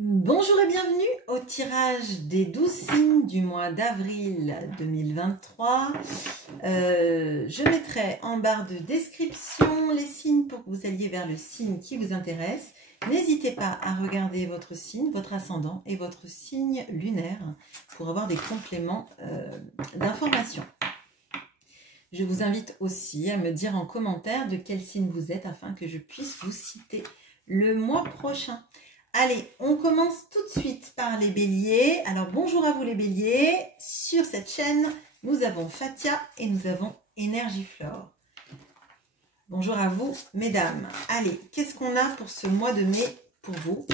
Bonjour et bienvenue au tirage des 12 signes du mois d'avril 2023. Je mettrai en barre de description les signes pour que vous alliez vers le signe qui vous intéresse. N'hésitez pas à regarder votre signe, votre ascendant et votre signe lunaire pour avoir des compléments d'informations. Je vous invite aussi à me dire en commentaire de quel signe vous êtes afin que je puisse vous citer le mois prochain. Allez, on commence tout de suite par les béliers. Alors bonjour à vous les béliers. Sur cette chaîne, nous avons Fatia et nous avons Énergiflore. Bonjour à vous mesdames. Allez, qu'est-ce qu'on a pour ce mois de mai pour vous?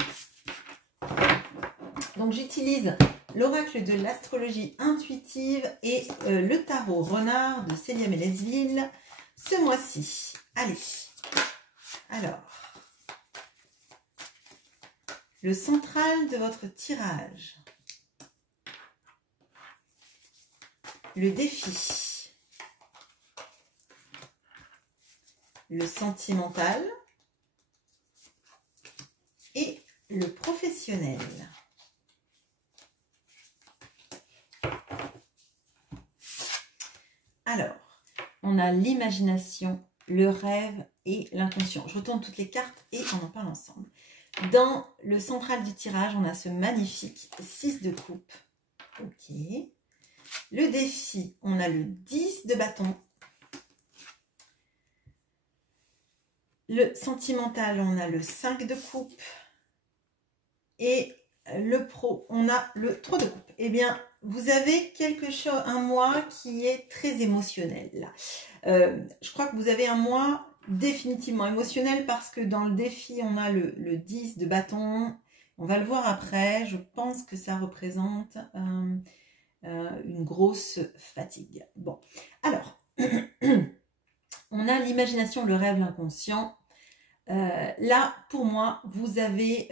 Donc j'utilise l'oracle de l'astrologie intuitive et le tarot renard de Célia Mélesville ce mois-ci. Allez, alors... le central de votre tirage, le défi, le sentimental et le professionnel. Alors, on a l'imagination, le rêve et l'inconscient. Je retourne toutes les cartes et on en parle ensemble. Dans le central du tirage, on a ce magnifique 6 de coupe. Ok. Le défi, on a le 10 de bâton. Le sentimental, on a le 5 de coupe. Et le pro, on a le 3 de coupe. Eh bien, vous avez quelque chose, un mois qui est très émotionnel. Là. Je crois que vous avez un mois définitivement émotionnel parce que dans le défi, on a le 10 de bâton. On va le voir après. Je pense que ça représente une grosse fatigue. Bon, alors, on a l'imagination, le rêve, l'inconscient. Là, pour moi, vous avez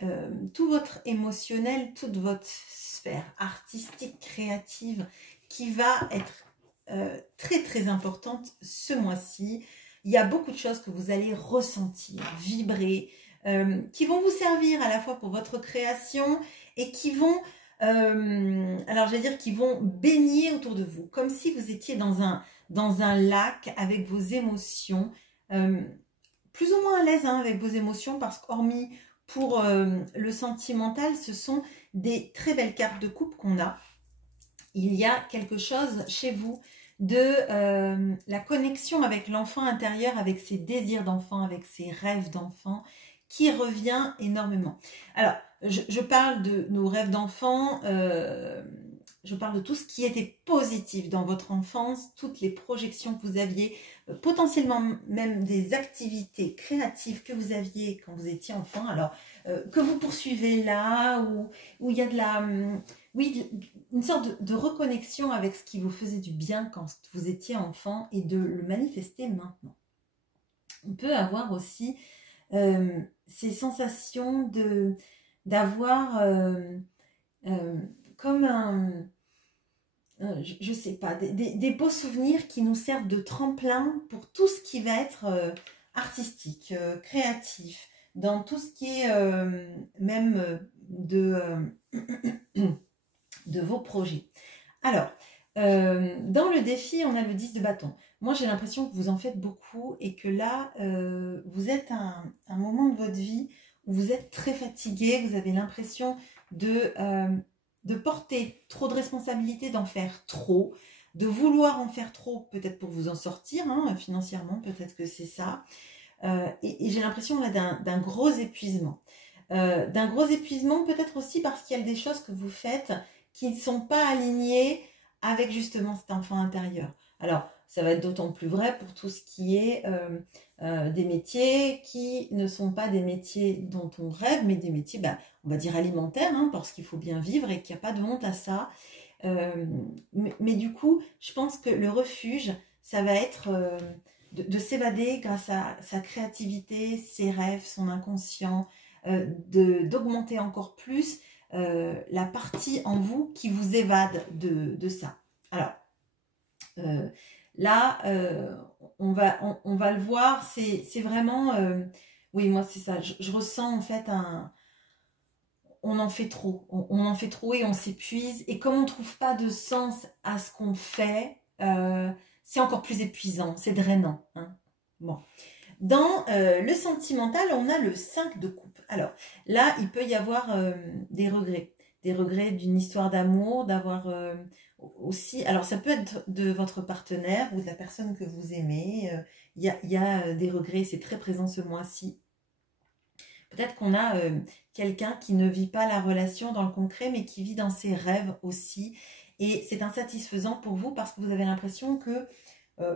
tout votre émotionnel, toute votre sphère artistique, créative, qui va être très, très importante ce mois-ci. Il y a beaucoup de choses que vous allez ressentir, vibrer, qui vont vous servir à la fois pour votre création et qui vont, alors j'allais dire, qui vont baigner autour de vous, comme si vous étiez dans un lac avec vos émotions, plus ou moins à l'aise avec vos émotions, parce qu'hormis pour le sentimental, ce sont des très belles cartes de coupe qu'on a. Il y a quelque chose chez vous de la connexion avec l'enfant intérieur, avec ses désirs d'enfant, avec ses rêves d'enfant, qui revient énormément. Alors, je parle de nos rêves d'enfant, je parle de tout ce qui était positif dans votre enfance, toutes les projections que vous aviez, potentiellement même des activités créatives que vous aviez quand vous étiez enfant, alors que vous poursuivez là, où il y a de la... oui, une sorte de reconnexion avec ce qui vous faisait du bien quand vous étiez enfant et de le manifester maintenant. On peut avoir aussi ces sensations d'avoir comme un... je ne sais pas, des beaux souvenirs qui nous servent de tremplin pour tout ce qui va être artistique, créatif, dans tout ce qui est même de vos projets. Alors, dans le défi, on a le 10 de bâton. Moi, j'ai l'impression que vous en faites beaucoup et que là, vous êtes à un moment de votre vie où vous êtes très fatigué, vous avez l'impression de porter trop de responsabilités, d'en faire trop, de vouloir en faire trop, peut-être pour vous en sortir, hein, financièrement, peut-être que c'est ça. Et j'ai l'impression là d'un gros épuisement. D'un gros épuisement, peut-être aussi parce qu'il y a des choses que vous faites qui ne sont pas alignées avec justement cet enfant intérieur. Alors, ça va être d'autant plus vrai pour tout ce qui est des métiers qui ne sont pas des métiers dont on rêve, mais des métiers, on va dire alimentaires, hein, parce qu'il faut bien vivre et qu'il n'y a pas de honte à ça. Mais du coup, je pense que le refuge, ça va être de s'évader grâce à sa créativité, ses rêves, son inconscient, d'augmenter encore plus la partie en vous qui vous évade de ça. Alors, là, on va le voir, c'est vraiment... oui, moi, c'est ça. Je ressens en fait on en fait trop. On en fait trop et on s'épuise. Et comme on ne trouve pas de sens à ce qu'on fait, c'est encore plus épuisant, c'est drainant. Hein. Bon. Dans le sentimental, on a le 5 de coupe. Alors là, il peut y avoir des regrets. Des regrets d'une histoire d'amour, d'avoir aussi... Alors ça peut être de votre partenaire ou de la personne que vous aimez. Il y a des regrets, c'est très présent ce mois-ci. Peut-être qu'on a quelqu'un qui ne vit pas la relation dans le concret, mais qui vit dans ses rêves aussi. Et c'est insatisfaisant pour vous parce que vous avez l'impression que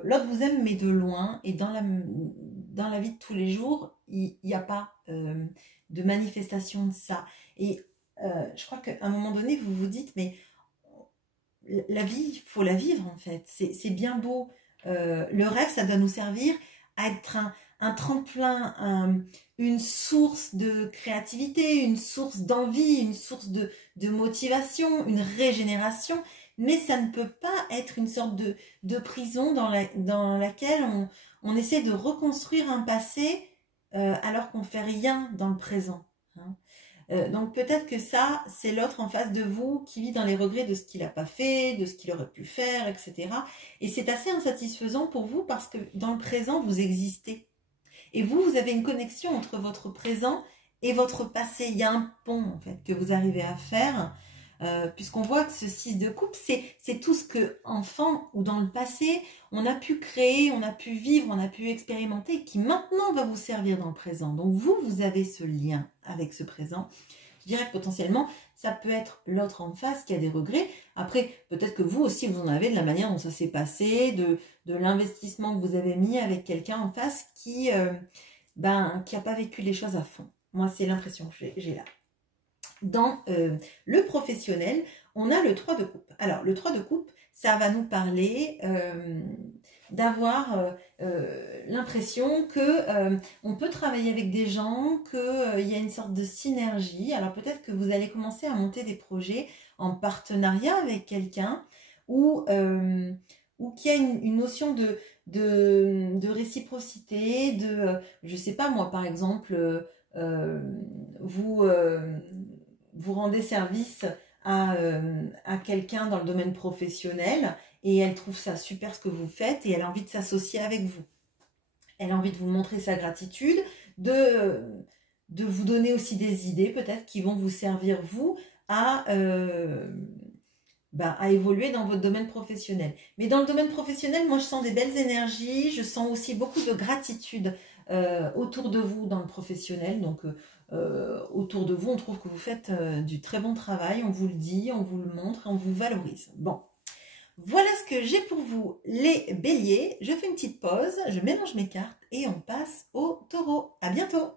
l'autre vous aime, mais de loin. Et dans la vie de tous les jours, il n'y a pas de manifestation de ça. Et je crois qu'à un moment donné, vous vous dites, mais la vie, il faut la vivre en fait. C'est bien beau. Le rêve, ça doit nous servir à être un tremplin, une source de créativité, une source d'envie, une source de motivation, une régénération. Mais ça ne peut pas être une sorte de prison dans laquelle on essaie de reconstruire un passé alors qu'on ne fait rien dans le présent. Hein. Donc peut-être que ça, c'est l'autre en face de vous qui vit dans les regrets de ce qu'il n'a pas fait, de ce qu'il aurait pu faire, etc. Et c'est assez insatisfaisant pour vous parce que dans le présent, vous existez. Et vous avez une connexion entre votre présent et votre passé. Il y a un pont en fait que vous arrivez à faire. Puisqu'on voit que ce 6 de coupe, c'est tout ce que enfant ou dans le passé, on a pu créer, on a pu vivre, on a pu expérimenter, qui maintenant va vous servir dans le présent. Donc vous avez ce lien avec ce présent. Je dirais que potentiellement, ça peut être l'autre en face qui a des regrets. Après, peut-être que vous aussi, vous en avez de la manière dont ça s'est passé, de l'investissement que vous avez mis avec quelqu'un en face qui n'a pas vécu les choses à fond. Moi, c'est l'impression que j'ai là. Dans le professionnel, on a le 3 de coupe. Alors, le 3 de coupe, ça va nous parler d'avoir l'impression que on peut travailler avec des gens, qu'il y a une sorte de synergie. Alors, peut-être que vous allez commencer à monter des projets en partenariat avec quelqu'un ou qu'il y a une notion de réciprocité, je sais pas moi, par exemple... vous rendez service à quelqu'un dans le domaine professionnel et elle trouve ça super ce que vous faites et elle a envie de s'associer avec vous. Elle a envie de vous montrer sa gratitude, de vous donner aussi des idées peut-être qui vont vous servir vous à évoluer dans votre domaine professionnel. Mais dans le domaine professionnel, moi je sens des belles énergies, je sens aussi beaucoup de gratitude autour de vous dans le professionnel. Donc autour de vous, on trouve que vous faites du très bon travail, on vous le dit, on vous le montre, on vous valorise. Bon, voilà ce que j'ai pour vous les béliers. Je fais une petite pause, je mélange mes cartes et on passe au taureau. À bientôt.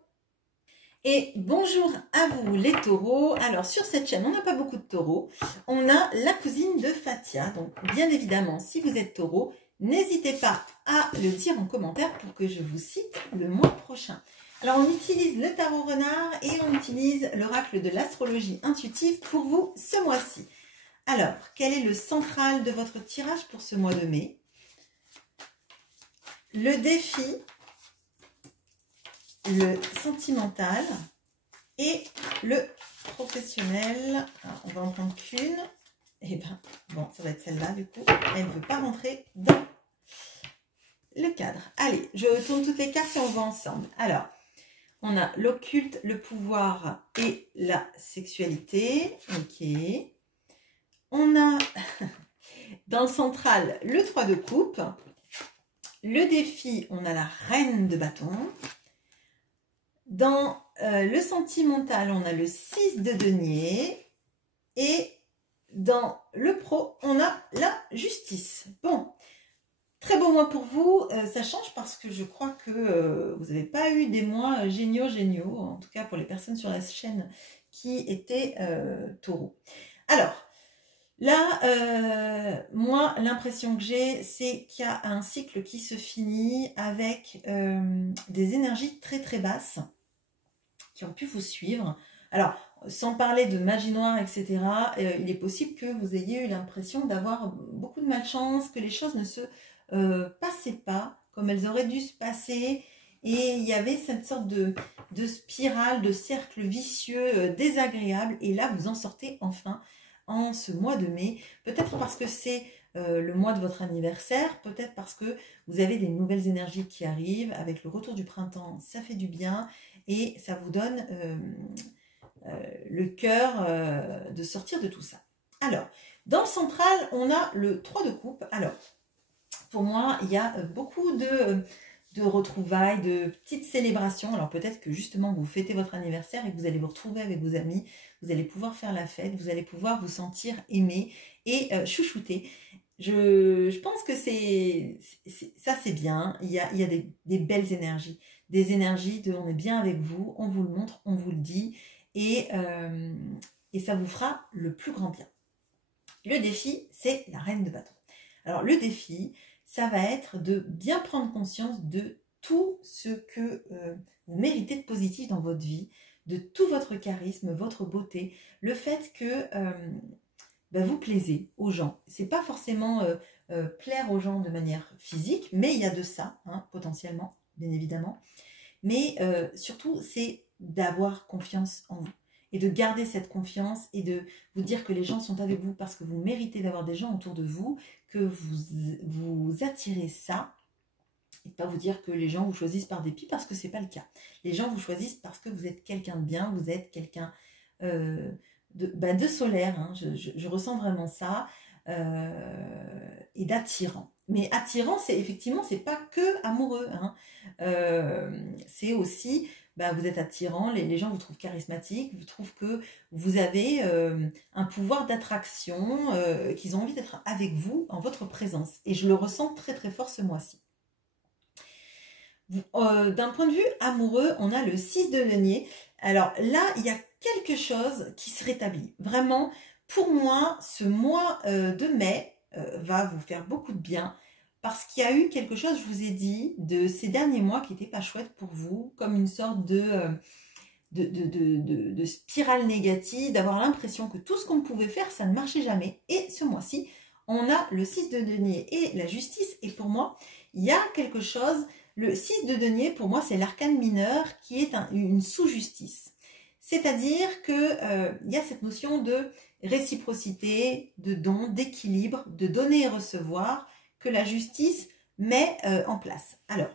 Et bonjour à vous les taureaux. Alors sur cette chaîne, on n'a pas beaucoup de taureaux. On a la cousine de Fatia. Donc bien évidemment, si vous êtes taureau, n'hésitez pas à le dire en commentaire pour que je vous cite le mois prochain. Alors on utilise le tarot renard et on utilise l'oracle de l'astrologie intuitive pour vous ce mois-ci. Alors, quel est le central de votre tirage pour ce mois de mai? Le défi, le sentimental et le professionnel. Alors, on va en prendre qu'une. Et ben, bon, ça va être celle-là du coup. Elle ne veut pas rentrer dans le cadre. Allez, je tourne toutes les cartes et on va ensemble. Alors, on a l'occulte, le pouvoir et la sexualité. Ok. On a dans le central le 3 de coupe. Le défi, on a la reine de bâton. Dans le sentimental, on a le 6 de denier. Et dans le pro, on a la justice. Bon, très beau mois pour vous. Ça change parce que je crois que vous n'avez pas eu des mois géniaux. En tout cas, pour les personnes sur la chaîne qui étaient taureaux. Alors, là, moi, l'impression que j'ai, c'est qu'il y a un cycle qui se finit avec des énergies très très basses qui ont pu vous suivre. Alors, sans parler de magie noire, etc., il est possible que vous ayez eu l'impression d'avoir beaucoup de malchance, que les choses ne se passaient pas comme elles auraient dû se passer et il y avait cette sorte de spirale, de cercle vicieux, désagréable, et là vous en sortez enfin en ce mois de mai, peut-être parce que c'est le mois de votre anniversaire, peut-être parce que vous avez des nouvelles énergies qui arrivent, avec le retour du printemps, ça fait du bien, et ça vous donne le cœur de sortir de tout ça. Alors, dans le central, on a le 3 de coupe. Alors, pour moi, il y a beaucoup de retrouvailles, de petites célébrations. Alors peut-être que justement vous fêtez votre anniversaire et que vous allez vous retrouver avec vos amis, vous allez pouvoir faire la fête, vous allez pouvoir vous sentir aimé et chouchouté. Je pense que ça c'est bien, il y a des belles énergies, des énergies de on est bien avec vous, on vous le montre, on vous le dit, et ça vous fera le plus grand bien. Le défi, c'est la reine de bâton. Alors le défi, ça va être de bien prendre conscience de tout ce que vous méritez de positif dans votre vie, de tout votre charisme, votre beauté, le fait que vous plaisez aux gens. C'est pas forcément plaire aux gens de manière physique, mais il y a de ça, hein, potentiellement, bien évidemment. Mais surtout, c'est d'avoir confiance en vous et de garder cette confiance et de vous dire que les gens sont avec vous parce que vous méritez d'avoir des gens autour de vous, que vous attirez ça, et pas vous dire que les gens vous choisissent par dépit parce que c'est pas le cas. Les gens vous choisissent parce que vous êtes quelqu'un de bien, vous êtes quelqu'un de solaire, hein, je ressens vraiment ça, et d'attirant. Mais attirant, c'est effectivement, c'est pas que amoureux, hein. C'est aussi, vous êtes attirant, les gens vous trouvent charismatique, vous trouvent que vous avez un pouvoir d'attraction, qu'ils ont envie d'être avec vous en votre présence. Et je le ressens très très fort ce mois-ci. D'un point de vue amoureux, on a le 6 de denier. Alors là, il y a quelque chose qui se rétablit. Vraiment, pour moi, ce mois de mai va vous faire beaucoup de bien parce qu'il y a eu quelque chose, je vous ai dit, de ces derniers mois qui n'était pas chouette pour vous, comme une sorte de spirale négative, d'avoir l'impression que tout ce qu'on pouvait faire, ça ne marchait jamais. Et ce mois-ci, on a le 6 de denier et la justice. Et pour moi, il y a quelque chose... Le 6 de denier, pour moi, c'est l'arcane mineur qui est une sous-justice. C'est-à-dire qu'il y a cette notion de réciprocité, de don, d'équilibre, de donner et recevoir que la justice met en place. Alors,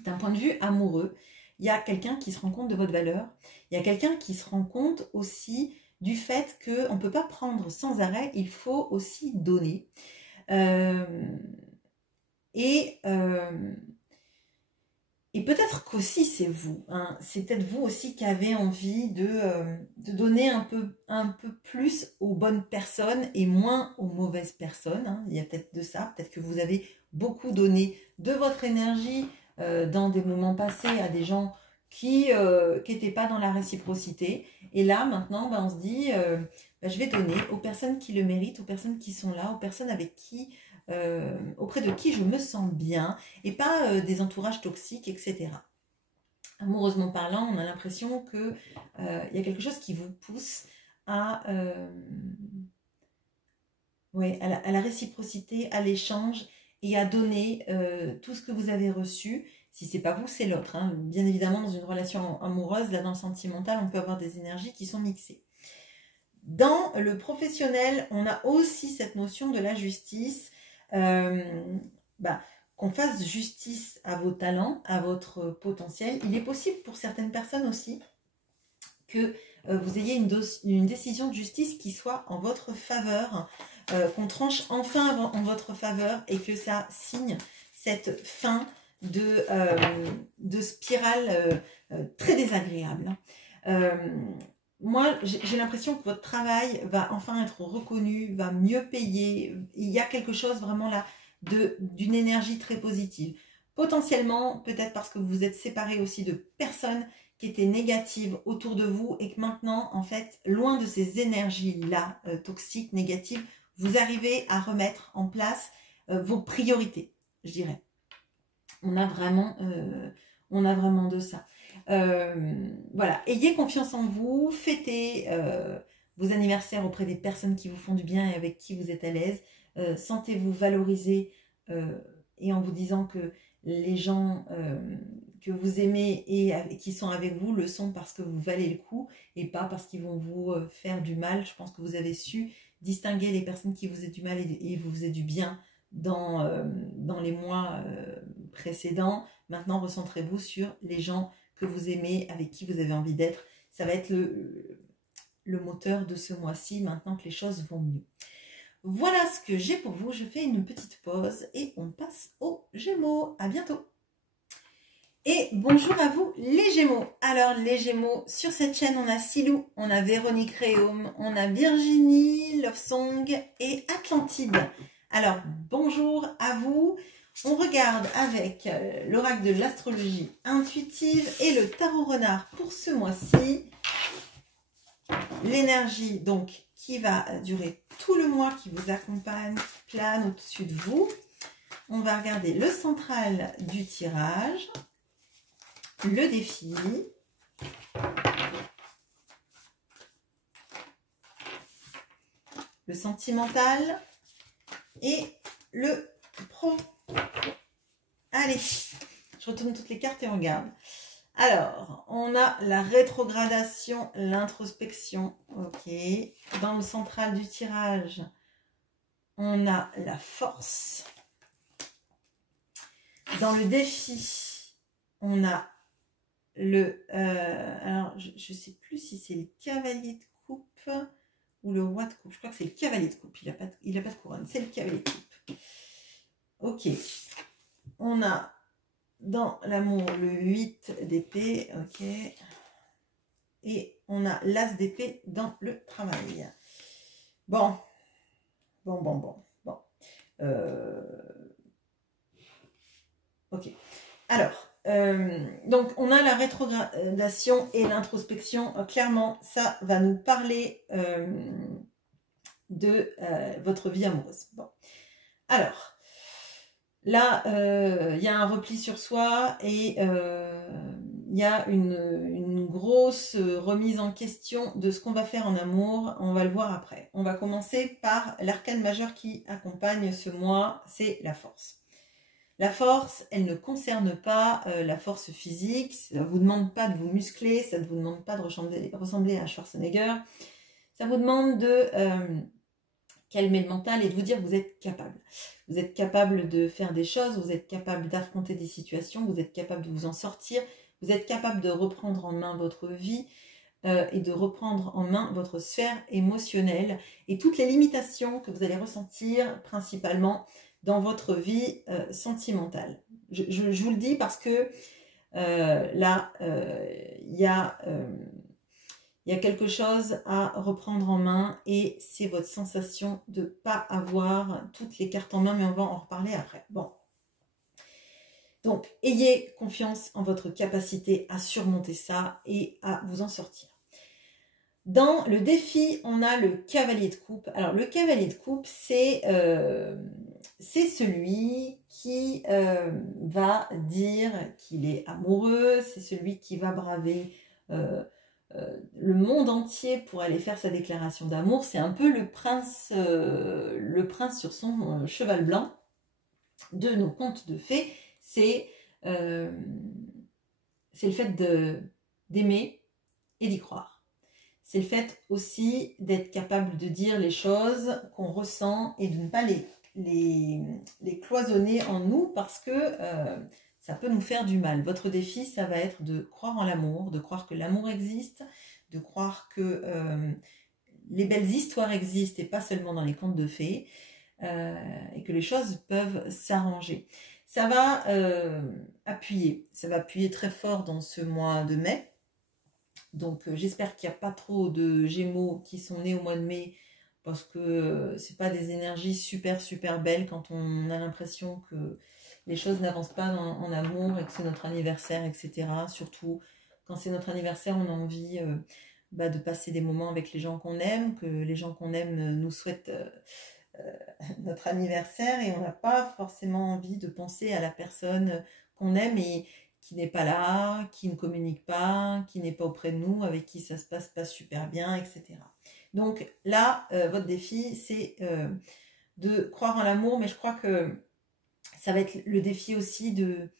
d'un point de vue amoureux, il y a quelqu'un qui se rend compte de votre valeur. Il y a quelqu'un qui se rend compte aussi du fait qu'on ne peut pas prendre sans arrêt, il faut aussi donner. Et peut-être qu'aussi c'est vous, hein, c'est peut-être vous aussi qui avez envie de donner un peu plus aux bonnes personnes et moins aux mauvaises personnes, hein. Il y a peut-être de ça, peut-être que vous avez beaucoup donné de votre énergie dans des moments passés à des gens qui n'étaient pas dans la réciprocité. Et là, maintenant, on se dit, je vais donner aux personnes qui le méritent, aux personnes qui sont là, aux personnes avec qui... auprès de qui je me sens bien et pas des entourages toxiques, etc. Amoureusement parlant, on a l'impression que y a quelque chose qui vous pousse à la réciprocité, à l'échange et à donner tout ce que vous avez reçu. Si c'est pas vous, c'est l'autre, hein. Bien évidemment, dans une relation amoureuse, là dans le sentimental, on peut avoir des énergies qui sont mixées. Dans le professionnel, on a aussi cette notion de la justice. Qu'on fasse justice à vos talents, à votre potentiel. Il est possible pour certaines personnes aussi que vous ayez une décision de justice qui soit en votre faveur, qu'on tranche enfin en votre faveur et que ça signe cette fin de spirale très désagréable. Moi, j'ai l'impression que votre travail va enfin être reconnu, va mieux payer. Il y a quelque chose vraiment là d'une énergie très positive. Potentiellement, peut-être parce que vous vous êtes séparés aussi de personnes qui étaient négatives autour de vous et que maintenant, en fait, loin de ces énergies-là, toxiques, négatives, vous arrivez à remettre en place vos priorités, je dirais. On a vraiment de ça. Voilà, ayez confiance en vous, fêtez vos anniversaires auprès des personnes qui vous font du bien et avec qui vous êtes à l'aise. Sentez-vous valorisé et en vous disant que les gens que vous aimez et qui sont avec vous le sont parce que vous valez le coup et pas parce qu'ils vont vous faire du mal. Je pense que vous avez su distinguer les personnes qui vous faisaient du mal et vous faisaient du bien dans les mois précédents. Maintenant, recentrez-vous sur les gens que vous aimez, avec qui vous avez envie d'être. Ça va être le moteur de ce mois-ci, maintenant que les choses vont mieux. Voilà ce que j'ai pour vous. Je fais une petite pause et on passe aux Gémeaux. À bientôt. Et bonjour à vous les Gémeaux. Alors les Gémeaux, sur cette chaîne, on a Silou, on a Véronique Réaume, on a Virginie, Love Song et Atlantide. Alors bonjour à vous. On regarde avec l'oracle de l'astrologie intuitive et le tarot renard pour ce mois-ci. L'énergie donc qui va durer tout le mois, qui vous accompagne, qui plane au-dessus de vous. On va regarder le central du tirage, le défi, le sentimental et le pro. Allez, je retourne toutes les cartes et on regarde. Alors, on a la rétrogradation, l'introspection. Ok. Dans le central du tirage, on a la force. Dans le défi, on a le... alors, je ne sais plus si c'est le cavalier de coupe ou le roi de coupe. Je crois que c'est le cavalier de coupe. Il n'a pas de couronne. C'est le cavalier de coupe. Ok. On a dans l'amour le 8 d'épée. Ok. Et on a l'as d'épée dans le travail. Bon. Ok. Alors, donc on a la rétrogradation et l'introspection. Clairement, ça va nous parler de votre vie amoureuse. Bon. Alors, là, il y a un repli sur soi et il y a une grosse remise en question de ce qu'on va faire en amour. On va le voir après. On va commencer par l'arcane majeur qui accompagne ce mois, c'est la force. La force, elle ne concerne pas la force physique, ça ne vous demande pas de vous muscler, ça ne vous demande pas de ressembler à Schwarzenegger, ça vous demande de calmer le mental et de vous dire que vous êtes capable. Vous êtes capable de faire des choses, vous êtes capable d'affronter des situations, vous êtes capable de vous en sortir, vous êtes capable de reprendre en main votre vie et de reprendre en main votre sphère émotionnelle et toutes les limitations que vous allez ressentir principalement dans votre vie sentimentale. Je vous le dis parce que là, il y a quelque chose à reprendre en main et c'est votre sensation de ne pas avoir toutes les cartes en main, mais on va en reparler après. Bon. Donc, ayez confiance en votre capacité à surmonter ça et à vous en sortir. Dans le défi, on a le cavalier de coupe. Alors, le cavalier de coupe, c'est celui qui va dire qu'il est amoureux, c'est celui qui va braver le monde entier pour aller faire sa déclaration d'amour. C'est un peu le prince sur son cheval blanc de nos contes de fées. C'est le fait d'aimer et d'y croire. C'est le fait aussi d'être capable de dire les choses qu'on ressent et de ne pas les cloisonner en nous parce que ça peut nous faire du mal. Votre défi, ça va être de croire en l'amour, de croire que l'amour existe, de croire que les belles histoires existent et pas seulement dans les contes de fées, et que les choses peuvent s'arranger. Ça va appuyer très fort dans ce mois de mai. Donc j'espère qu'il n'y a pas trop de Gémeaux qui sont nés au mois de mai parce que c'est pas des énergies super belles quand on a l'impression que les choses n'avancent pas en amour et que c'est notre anniversaire, etc. Surtout quand c'est notre anniversaire, on a envie de passer des moments avec les gens qu'on aime, que les gens qu'on aime nous souhaitent notre anniversaire et on n'a pas forcément envie de penser à la personne qu'on aime et qui n'est pas là, qui ne communique pas, qui n'est pas auprès de nous, avec qui ça se passe pas super bien, etc. Donc là, votre défi, c'est de croire en l'amour, mais je crois que ça va être le défi aussi de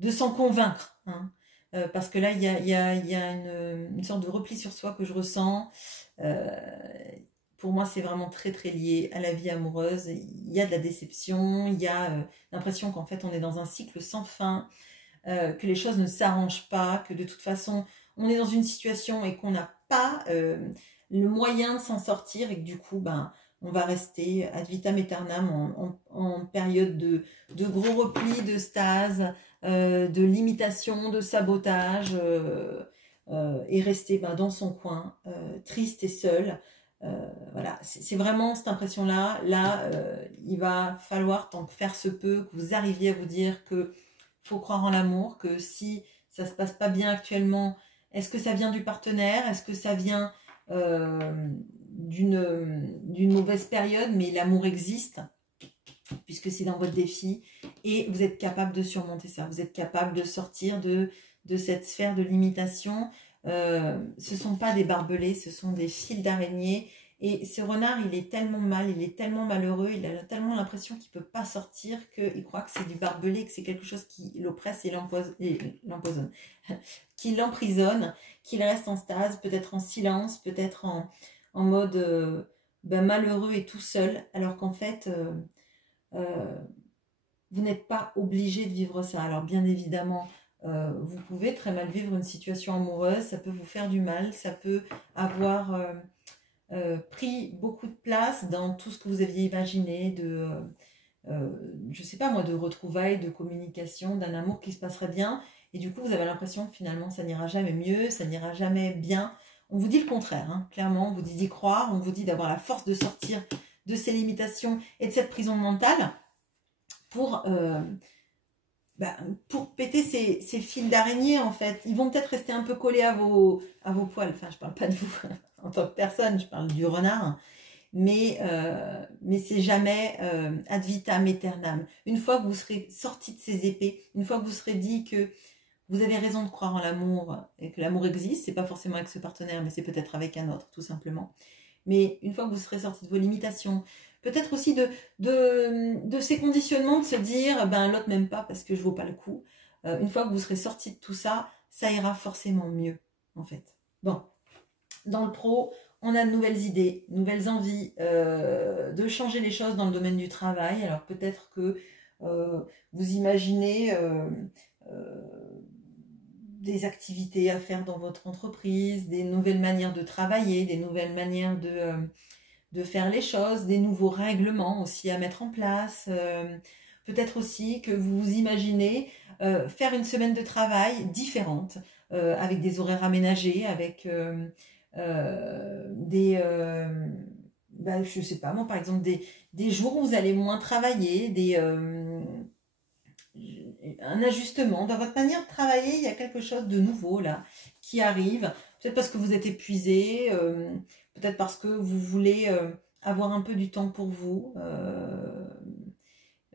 de s'en convaincre, hein. Parce que là, il y a une sorte de repli sur soi que je ressens. Pour moi, c'est vraiment très très lié à la vie amoureuse. Il y a de la déception, il y a l'impression qu'en fait on est dans un cycle sans fin, que les choses ne s'arrangent pas, que de toute façon on est dans une situation et qu'on n'a pas le moyen de s'en sortir et que du coup ben, on va rester ad vitam aeternam en période de gros repli, de stase, de limitation, de sabotage et rester ben, dans son coin, triste et seul. Voilà, c'est vraiment cette impression-là. Là, il va falloir, tant que faire se peut, que vous arriviez à vous dire que faut croire en l'amour, que si ça se passe pas bien actuellement, est-ce que ça vient du partenaire? Est-ce que ça vient d'une mauvaise période? Mais l'amour existe, puisque c'est dans votre défi, et vous êtes capable de surmonter ça. Vous êtes capable de sortir de cette sphère de limitation. Ce ne sont pas des barbelés, ce sont des fils d'araignée. Et ce renard, il est tellement mal, il est tellement malheureux, il a tellement l'impression qu'il ne peut pas sortir, qu'il croit que c'est du barbelé, que c'est quelque chose qui l'oppresse et l'empoisonne, qui l'emprisonne, qu'il reste en stase, peut-être en silence, peut-être en mode ben, malheureux et tout seul, alors qu'en fait, vous n'êtes pas obligé de vivre ça. Alors bien évidemment, vous pouvez très mal vivre une situation amoureuse, ça peut vous faire du mal, ça peut avoir pris beaucoup de place dans tout ce que vous aviez imaginé je sais pas moi, de retrouvailles, de communication, d'un amour qui se passerait bien, et du coup vous avez l'impression que finalement ça n'ira jamais mieux, ça n'ira jamais bien. On vous dit le contraire, hein, clairement, on vous dit d'y croire, on vous dit d'avoir la force de sortir de ces limitations et de cette prison mentale pour péter ces fils d'araignée en fait. Ils vont peut-être rester un peu collés à vos poils, enfin je parle pas de vous en tant que personne, je parle du renard, mais c'est jamais ad vitam aeternam. Une fois que vous serez sorti de ces épées, une fois que vous serez dit que vous avez raison de croire en l'amour et que l'amour existe, c'est pas forcément avec ce partenaire, mais c'est peut-être avec un autre tout simplement. Mais une fois que vous serez sorti de vos limitations, peut-être aussi de ces conditionnements, de se dire ben l'autre m'aime pas parce que je vaux pas le coup. Une fois que vous serez sorti de tout ça, ça ira forcément mieux en fait. Bon, dans le pro, on a de nouvelles idées, nouvelles envies de changer les choses dans le domaine du travail. Alors peut-être que vous imaginez des activités à faire dans votre entreprise, des nouvelles manières de travailler, des nouvelles manières de faire les choses, des nouveaux règlements aussi à mettre en place. Peut-être aussi que vous vous imaginez faire une semaine de travail différente, avec des horaires aménagés, avec je sais pas moi, par exemple des jours où vous allez moins travailler, un ajustement dans votre manière de travailler. Il y a quelque chose de nouveau là qui arrive, peut-être parce que vous êtes épuisé, peut-être parce que vous voulez avoir un peu du temps pour vous,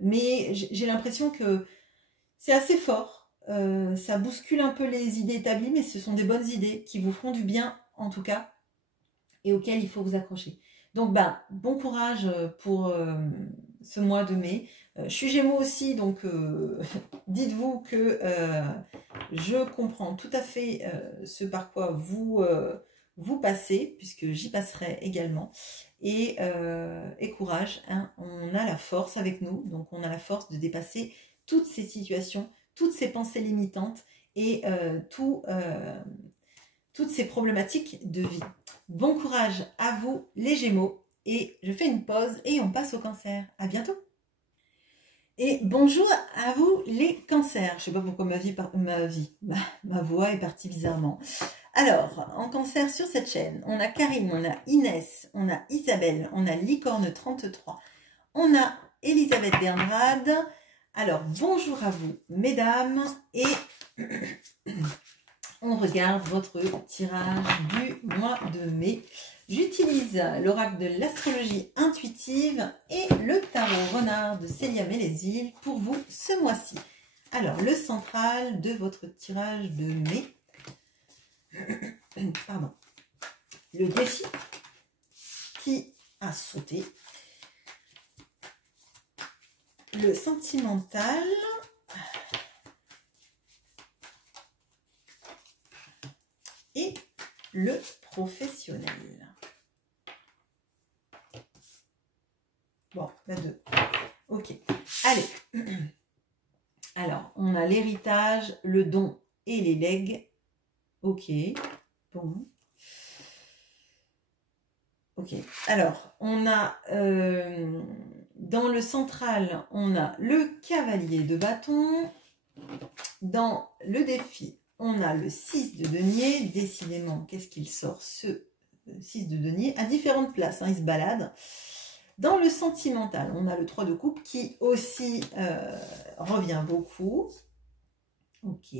mais j'ai l'impression que c'est assez fort, ça bouscule un peu les idées établies, mais ce sont des bonnes idées qui vous feront du bien en tout cas et auxquelles il faut vous accrocher. Donc bon courage pour ce mois de mai. Je suis Gémeaux aussi, donc dites-vous que je comprends tout à fait ce par quoi vous passez, puisque j'y passerai également. Et courage, hein, on a la force avec nous, donc on a la force de dépasser toutes ces situations, toutes ces pensées limitantes et toutes ces problématiques de vie. Bon courage à vous les Gémeaux, et je fais une pause et on passe au Cancer. À bientôt. Et bonjour à vous les Cancers. Je sais pas pourquoi ma voix est partie bizarrement. Alors, en Cancer sur cette chaîne, on a Karine, on a Inès, on a Isabelle, on a Licorne 33, on a Elisabeth Bernrad. Alors, bonjour à vous mesdames, et on regarde votre tirage du mois de mai. J'utilise l'oracle de l'astrologie intuitive et le tarot renard de Célia Mélésil pour vous ce mois-ci. Alors, le central de votre tirage de mai. Pardon. Le défi qui a sauté. Le sentimental. le professionnel. Bon, la 2. Ok. Allez. Alors, on a l'héritage, le don et les legs. Ok. Bon. Ok. Alors, on a dans le central, on a le cavalier de bâton. Dans le défi, on a le 6 de denier. Décidément, qu'est-ce qu'il sort ce 6 de denier? À différentes places, hein, il se balade. Dans le sentimental, on a le 3 de coupe qui aussi revient beaucoup. Ok.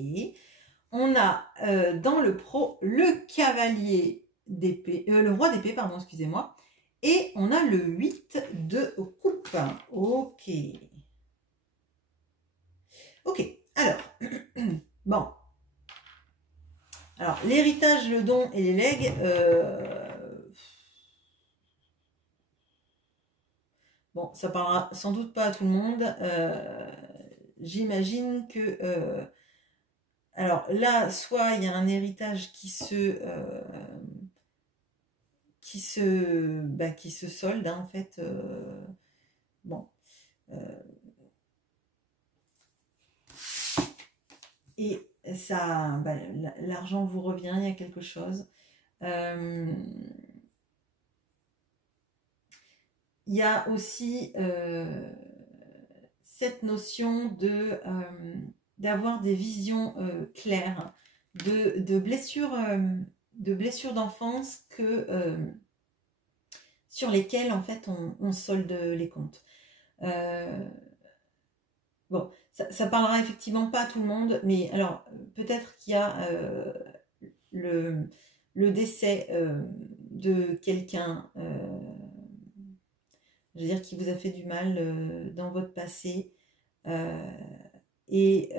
On a dans le pro le cavalier d'épée, le roi d'épée, pardon, excusez-moi. Et on a le 8 de coupe. Ok. Ok, alors, bon. Alors, l'héritage, le don et les legs, bon, ça parlera sans doute pas à tout le monde. J'imagine que... alors là, soit il y a un héritage qui se solde, hein, en fait. Bon. Et ça, bah, l'argent vous revient, il y a quelque chose. Il y a aussi cette notion d'avoir des visions claires, de blessures d'enfance sur lesquelles en fait on solde les comptes. Bon, ça parlera effectivement pas à tout le monde, mais alors peut-être qu'il y a le décès de quelqu'un, je veux dire, qui vous a fait du mal dans votre passé, et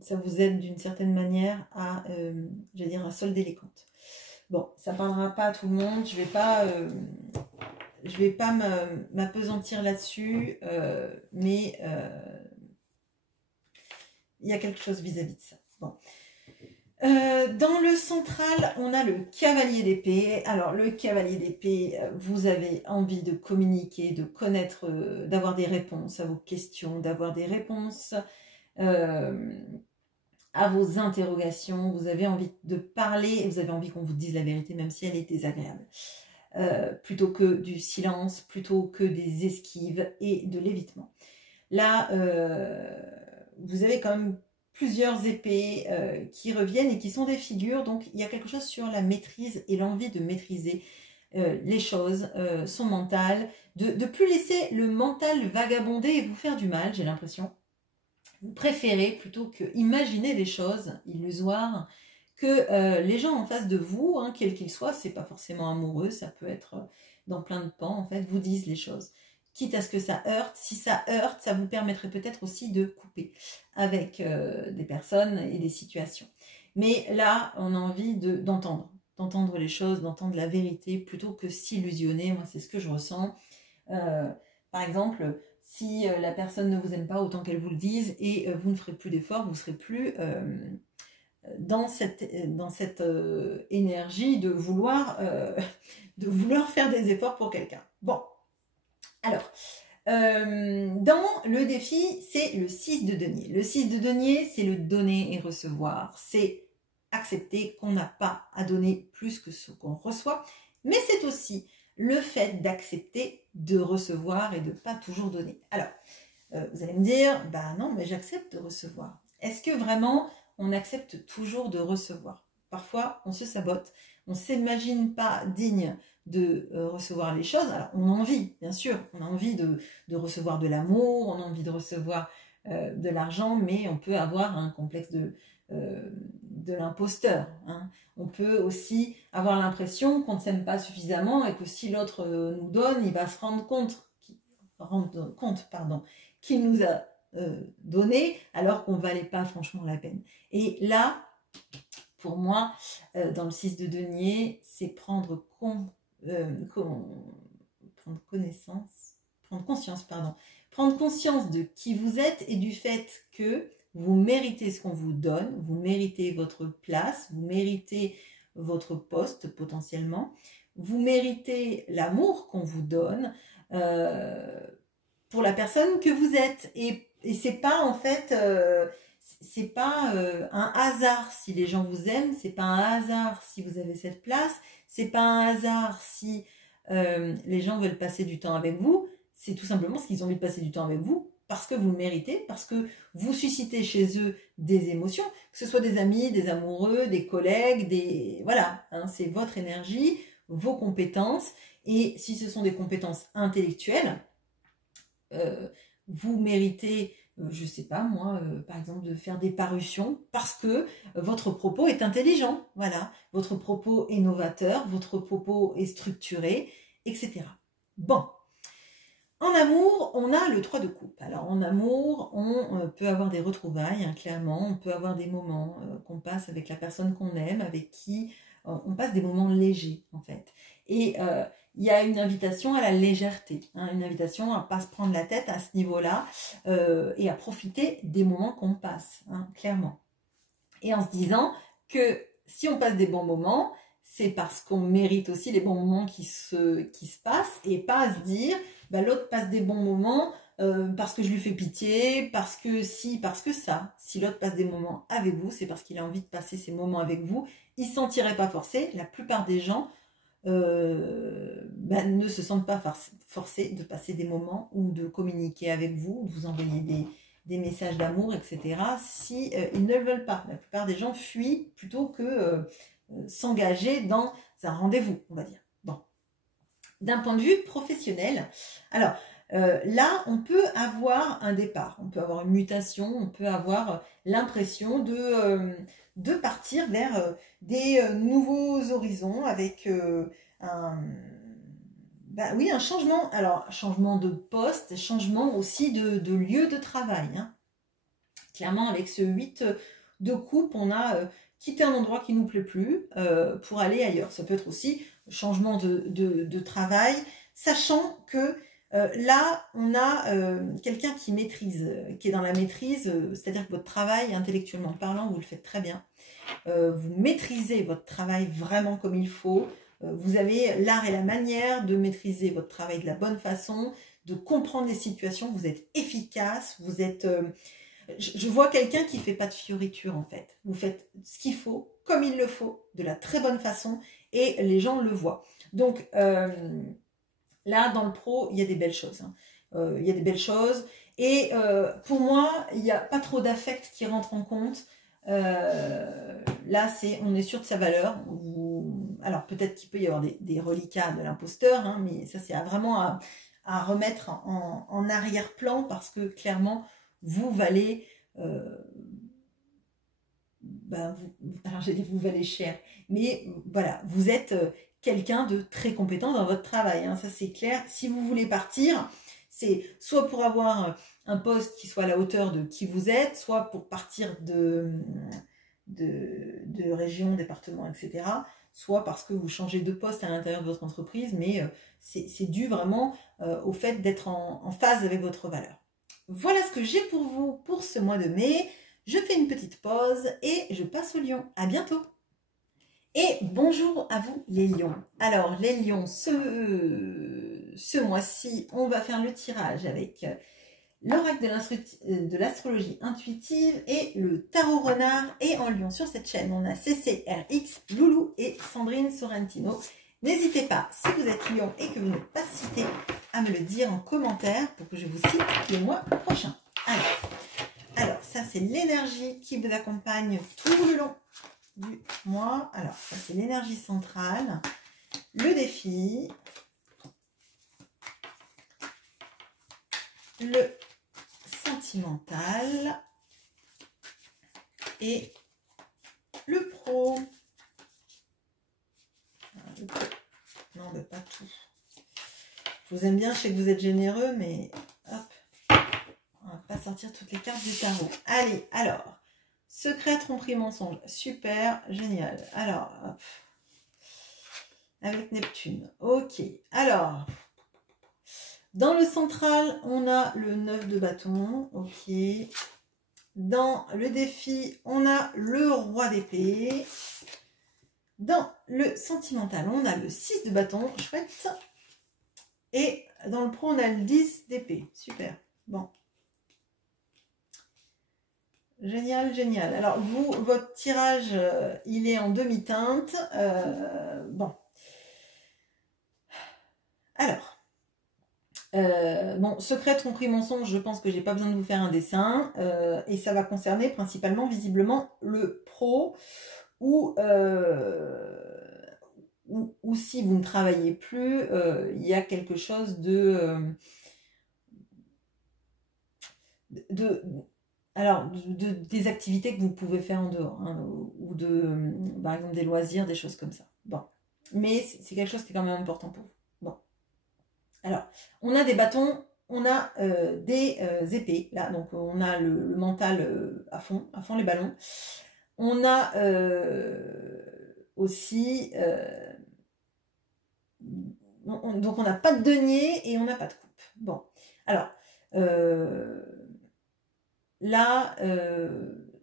ça vous aide d'une certaine manière à, je veux dire, à solder les comptes. Bon, ça parlera pas à tout le monde, je vais pas m'apesantir là-dessus, mais il y a quelque chose vis-à-vis de ça. Bon. Dans le central, on a le cavalier d'épée. Alors, le cavalier d'épée, vous avez envie de communiquer, de connaître, d'avoir des réponses à vos questions, d'avoir des réponses à vos interrogations. Vous avez envie de parler et vous avez envie qu'on vous dise la vérité, même si elle est désagréable. Plutôt que du silence, plutôt que des esquives et de l'évitement. Là, vous avez quand même plusieurs épées qui reviennent et qui sont des figures, donc il y a quelque chose sur la maîtrise et l'envie de maîtriser les choses, son mental, de plus laisser le mental vagabonder et vous faire du mal, j'ai l'impression. Vous préférez, plutôt que imaginer des choses illusoires, que les gens en face de vous, hein, quels qu'ils soient, c'est pas forcément amoureux, ça peut être dans plein de pans, en fait, vous disent les choses. Quitte à ce que ça heurte, si ça heurte, ça vous permettrait peut-être aussi de couper avec des personnes et des situations. Mais là, on a envie d'entendre les choses, d'entendre la vérité, plutôt que s'illusionner. Moi, c'est ce que je ressens. Par exemple, si la personne ne vous aime pas autant qu'elle vous le dise et vous ne ferez plus d'efforts, vous ne serez plus dans cette énergie de vouloir faire des efforts pour quelqu'un. Bon, alors, dans le défi, c'est le 6 de denier. Le 6 de denier, c'est le donner et recevoir. C'est accepter qu'on n'a pas à donner plus que ce qu'on reçoit, mais c'est aussi le fait d'accepter de recevoir et de ne pas toujours donner. Alors, vous allez me dire, bah non, mais j'accepte de recevoir. Est-ce que vraiment on accepte toujours de recevoir? Parfois, on se sabote, on ne s'imagine pas digne de recevoir les choses. Alors, on a envie, bien sûr, on a envie de recevoir de l'amour, on a envie de recevoir de l'argent, mais on peut avoir un complexe de l'imposteur. Hein. On peut aussi avoir l'impression qu'on ne s'aime pas suffisamment et que si l'autre nous donne, il va se rendre compte qu'il nous a donné alors qu'on ne valait pas franchement la peine. Et là, pour moi, dans le 6 de denier, c'est prendre conscience de qui vous êtes et du fait que vous méritez ce qu'on vous donne, vous méritez votre place, vous méritez votre poste potentiellement. Vous méritez l'amour qu'on vous donne pour la personne que vous êtes. Et c'est pas en fait, c'est pas un hasard si les gens vous aiment, c'est pas un hasard si vous avez cette place, c'est pas un hasard si les gens veulent passer du temps avec vous, c'est tout simplement parce qu'ils ont envie de passer du temps avec vous, parce que vous le méritez, parce que vous suscitez chez eux des émotions, que ce soit des amis, des amoureux, des collègues, voilà, hein, c'est votre énergie, vos compétences, et si ce sont des compétences intellectuelles, vous méritez, je sais pas moi, par exemple de faire des parutions parce que votre propos est intelligent, voilà, votre propos est novateur, votre propos est structuré, etc. Bon. En amour, on a le 3 de coupe. Alors en amour, on peut avoir des retrouvailles, hein, clairement, on peut avoir des moments qu'on passe avec la personne qu'on aime, avec qui on passe des moments légers en fait. Et il y a une invitation à la légèreté, hein, une invitation à ne pas se prendre la tête à ce niveau-là et à profiter des moments qu'on passe, hein, clairement. Et en se disant que si on passe des bons moments, c'est parce qu'on mérite aussi les bons moments qui se passent et pas à se dire bah, l'autre passe des bons moments parce que je lui fais pitié, parce que si, parce que ça. Si l'autre passe des moments avec vous, c'est parce qu'il a envie de passer ces moments avec vous. Il ne se sentirait pas forcé. La plupart des gens bah, ne se sentent pas forcés de passer des moments ou de communiquer avec vous, de vous envoyer des messages d'amour, etc. Si ils ne le veulent pas. La plupart des gens fuient plutôt que s'engager dans un rendez-vous, on va dire. Bon. D'un point de vue professionnel, alors là, on peut avoir un départ, on peut avoir une mutation, on peut avoir l'impression de partir vers des nouveaux horizons avec un changement. Alors, changement de poste, changement aussi de lieu de travail. Hein. Clairement, avec ce 8 de coupe, on a quitté un endroit qui ne nous plaît plus pour aller ailleurs. Ça peut être aussi changement de travail, sachant que là, on a quelqu'un qui maîtrise, qui est dans la maîtrise, c'est-à-dire que votre travail, intellectuellement parlant, vous le faites très bien. Vous maîtrisez votre travail vraiment comme il faut. Vous avez l'art et la manière de maîtriser votre travail de la bonne façon, de comprendre les situations. Vous êtes efficace, vous êtes... je vois quelqu'un qui ne fait pas de fioritures en fait. Vous faites ce qu'il faut, comme il le faut, de la très bonne façon et les gens le voient. Donc là, dans le pro, il y a des belles choses. Hein. Il y a des belles choses. Et pour moi, il n'y a pas trop d'affect qui rentre en compte. Là, on est sûr de sa valeur. Alors peut-être qu'il peut y avoir des reliquats de l'imposteur, hein, mais ça c'est vraiment à remettre en arrière-plan parce que clairement, vous valez... alors j'ai dit vous valez cher, mais voilà, vous êtes quelqu'un de très compétent dans votre travail, hein, ça c'est clair. Si vous voulez partir, c'est soit pour avoir un poste qui soit à la hauteur de qui vous êtes, soit pour partir de région, département, etc. Soit parce que vous changez de poste à l'intérieur de votre entreprise, mais c'est dû vraiment au fait d'être en phase avec votre valeur. Voilà ce que j'ai pour vous pour ce mois de mai. Je fais une petite pause et je passe aux lions. À bientôt. Et bonjour à vous les lions. Alors les lions, ce mois-ci, on va faire le tirage avec l'oracle de l'astrologie intuitive et le tarot renard. Et en lion sur cette chaîne, on a CCRX, Loulou et Sandrine Sorrentino. N'hésitez pas, si vous êtes lion et que vous n'êtes pas cité, à me le dire en commentaire pour que je vous cite le mois prochain. Alors ça c'est l'énergie qui vous accompagne tout le long du mois. Alors ça c'est l'énergie centrale, le défi, le sentimental et le pro. Non, mais pas tout. Je vous aime bien, je sais que vous êtes généreux, mais hop, on va pas sortir toutes les cartes du tarot. Allez, alors, secret, tromperie, mensonge. Super, génial. Alors, hop, avec Neptune. Ok, alors, dans le central, on a le 9 de bâton. Ok. Dans le défi, on a le roi d'épée. Dans le sentimental, on a le 6 de bâton, chouette. Et dans le pro, on a le 10 d'épée. Super. Bon. Génial, génial. Alors, vous, votre tirage, il est en demi-teinte. Bon. Alors. Bon, secret, tromperie, mensonge, je pense que j'ai pas besoin de vous faire un dessin. Et ça va concerner principalement, visiblement, le pro ou si vous ne travaillez plus, il y a quelque chose des activités que vous pouvez faire en dehors, hein, ou par exemple des loisirs, des choses comme ça. Bon, mais c'est quelque chose qui est quand même important pour vous. Bon, alors, on a des bâtons, on a des épées, là, donc on a le mental à fond les ballons. On a aussi... donc on n'a pas de denier et on n'a pas de coupe. Bon, alors... là,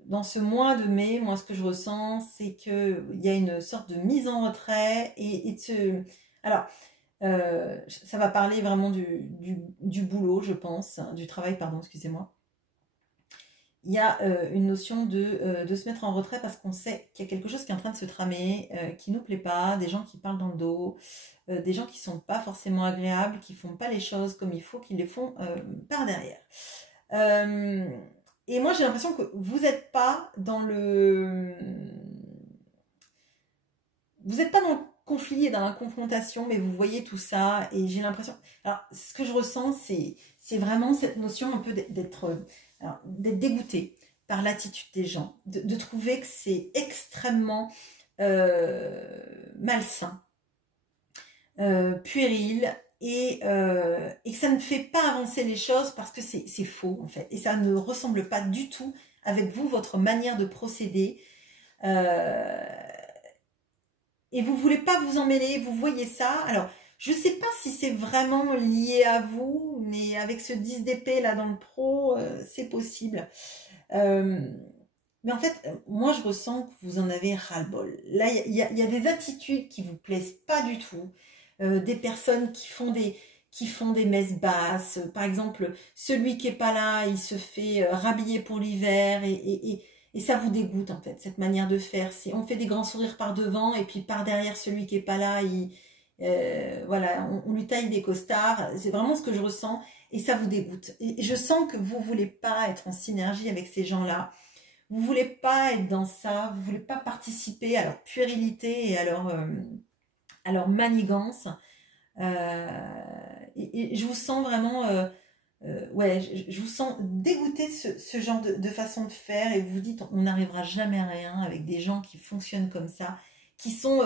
dans ce mois de mai, moi, ce que je ressens, c'est qu'il y a une sorte de mise en retrait Alors, ça va parler vraiment du boulot, je pense, du travail, pardon, excusez-moi. Il y a une notion de se mettre en retrait parce qu'on sait qu'il y a quelque chose qui est en train de se tramer, qui ne nous plaît pas, des gens qui parlent dans le dos, des gens qui ne sont pas forcément agréables, qui ne font pas les choses comme il faut, qui les font par derrière. Et moi, j'ai l'impression que vous n'êtes pas dans le... Vous n'êtes pas dans le conflit et dans la confrontation, mais vous voyez tout ça, et j'ai l'impression... Alors, ce que je ressens, c'est vraiment cette notion un peu d'être dégoûté par l'attitude des gens, de trouver que c'est extrêmement malsain, puéril, et que ça ne fait pas avancer les choses parce que c'est faux en fait, et ça ne ressemble pas du tout avec vous, votre manière de procéder, et vous voulez pas vous en mêler, vous voyez ça. Alors je sais pas si c'est vraiment lié à vous, mais avec ce 10 d'épée là dans le pro, c'est possible. Mais en fait, moi je ressens que vous en avez ras-le-bol. Là, il y a des attitudes qui vous plaisent pas du tout. Des personnes qui font des messes basses. Par exemple, celui qui est pas là, il se fait rhabiller pour l'hiver et ça vous dégoûte en fait, cette manière de faire. On fait des grands sourires par devant et puis par derrière, celui qui est pas là, voilà, on lui taille des costards. C'est vraiment ce que je ressens et ça vous dégoûte. Et je sens que vous voulez pas être en synergie avec ces gens-là. Vous voulez pas être dans ça, vous voulez pas participer à leur puérilité et à leur manigance. Et je vous sens vraiment, ouais, je vous sens dégoûté de ce genre de façon de faire, et vous vous dites on n'arrivera jamais à rien avec des gens qui fonctionnent comme ça, qui sont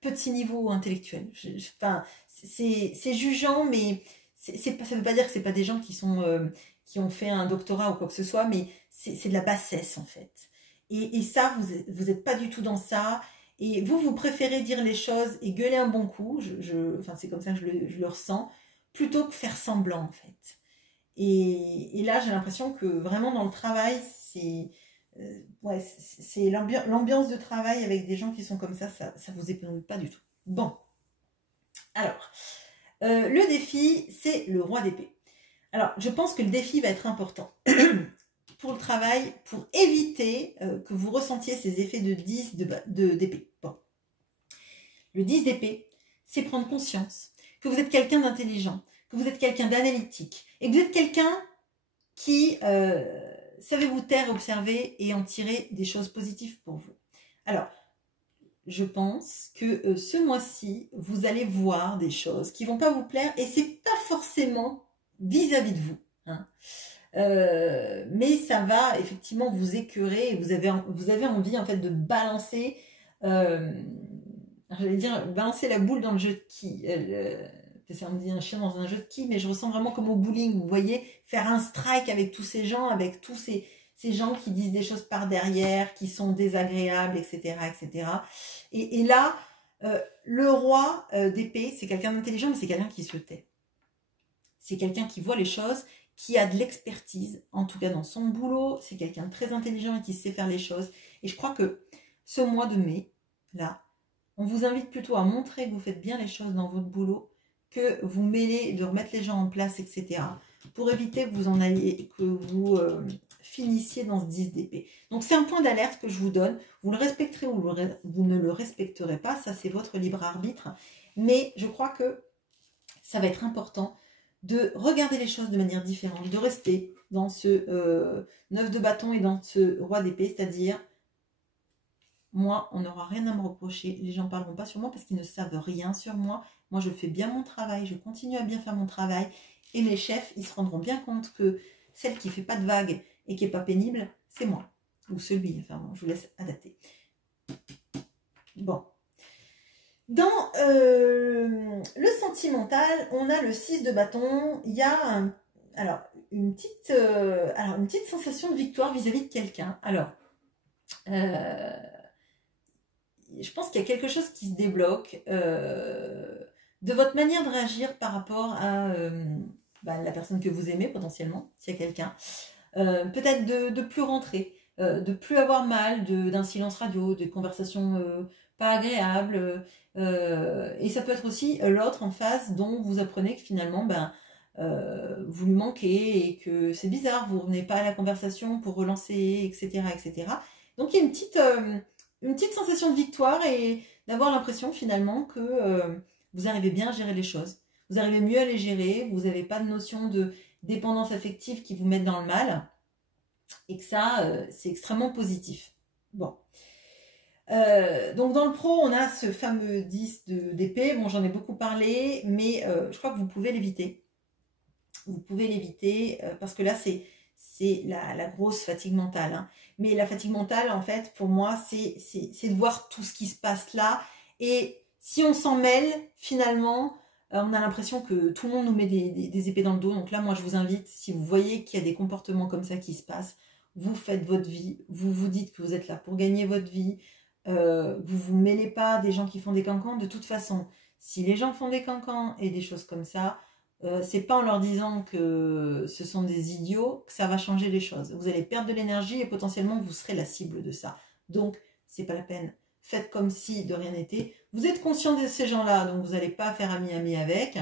petit niveau intellectuel. Enfin, c'est jugeant, mais ça ne veut pas dire que c'est pas des gens qui ont fait un doctorat ou quoi que ce soit, mais c'est de la bassesse en fait. Et ça, vous n'êtes pas du tout dans ça. Et vous préférez dire les choses et gueuler un bon coup, enfin, c'est comme ça que je le ressens, plutôt que faire semblant en fait. Et là, j'ai l'impression que vraiment dans le travail, ouais, c'est l'ambiance de travail avec des gens qui sont comme ça vous épanouit pas du tout. Bon, alors, le défi, c'est le roi d'épée. Alors, je pense que le défi va être important pour le travail, pour éviter que vous ressentiez ces effets de 10 d'épée. Bon. Le 10 d'épée, c'est prendre conscience que vous êtes quelqu'un d'intelligent, que vous êtes quelqu'un d'analytique, et que vous êtes quelqu'un qui savez vous taire, observer et en tirer des choses positives pour vous. Alors, je pense que ce mois-ci, vous allez voir des choses qui vont pas vous plaire, et c'est pas forcément vis-à-vis de vous, hein. Mais ça va effectivement vous écœurer, et vous avez envie en fait de balancer, j'allais dire balancer la boule dans le jeu de qui, ça me dit un chien dans un jeu de qui, mais je ressens vraiment comme au bowling, vous voyez, faire un strike avec tous ces gens, avec tous ces gens qui disent des choses par derrière, qui sont désagréables, etc. etc. Et là, le roi d'épée, c'est quelqu'un d'intelligent, mais c'est quelqu'un qui se tait. C'est quelqu'un qui voit les choses, qui a de l'expertise, en tout cas dans son boulot, c'est quelqu'un de très intelligent et qui sait faire les choses. Et je crois que ce mois de mai, là, On vous invite plutôt à montrer que vous faites bien les choses dans votre boulot, que vous mêlez, de remettre les gens en place, etc. pour éviter que vous en alliez, que vous finissiez dans ce 10 d'épée. Donc c'est un point d'alerte que je vous donne. Vous le respecterez ou vous ne le respecterez pas, ça c'est votre libre arbitre. Mais je crois que ça va être important de regarder les choses de manière différente, de rester dans ce 9 de bâton et dans ce roi d'épée, c'est-à-dire, moi, on n'aura rien à me reprocher, les gens ne parleront pas sur moi parce qu'ils ne savent rien sur moi. Moi, je fais bien mon travail, je continue à bien faire mon travail, et mes chefs, ils se rendront bien compte que celle qui ne fait pas de vagues et qui n'est pas pénible, c'est moi, ou celui, enfin bon, je vous laisse adapter. Bon. Dans le sentimental, on a le 6 de bâton. Il y a une petite sensation de victoire vis-à-vis de quelqu'un. Alors, je pense qu'il y a quelque chose qui se débloque de votre manière de réagir par rapport à la personne que vous aimez potentiellement, s'il y a quelqu'un. Peut-être de plus rentrer, de plus avoir mal d'un silence radio, de conversations pas agréables. Et ça peut être aussi l'autre en face dont vous apprenez que finalement vous lui manquez et que c'est bizarre, vous ne revenez pas à la conversation pour relancer, etc. etc. Donc il y a une petite sensation de victoire et d'avoir l'impression finalement que vous arrivez bien à gérer les choses. Vous arrivez mieux à les gérer, vous n'avez pas de notion de dépendance affective qui vous met dans le mal et que ça, c'est extrêmement positif. Bon. Donc dans le pro, on a ce fameux 10 d'épée. Bon, j'en ai beaucoup parlé, mais je crois que vous pouvez l'éviter. Vous pouvez l'éviter parce que là, c'est la grosse fatigue mentale. Hein. Mais la fatigue mentale, en fait, pour moi, c'est de voir tout ce qui se passe là. Et si on s'en mêle, finalement, on a l'impression que tout le monde nous met des épées dans le dos. Donc là, moi, je vous invite, si vous voyez qu'il y a des comportements comme ça qui se passent, vous faites votre vie, vous vous dites que vous êtes là pour gagner votre vie, vous vous mêlez pas des gens qui font des cancans. De toute façon, si les gens font des cancans et des choses comme ça, c'est pas en leur disant que ce sont des idiots que ça va changer les choses. Vous allez perdre de l'énergie et potentiellement vous serez la cible de ça. Donc, c'est pas la peine. Faites comme si de rien n'était. Vous êtes conscient de ces gens-là, donc vous n'allez pas faire ami-ami avec.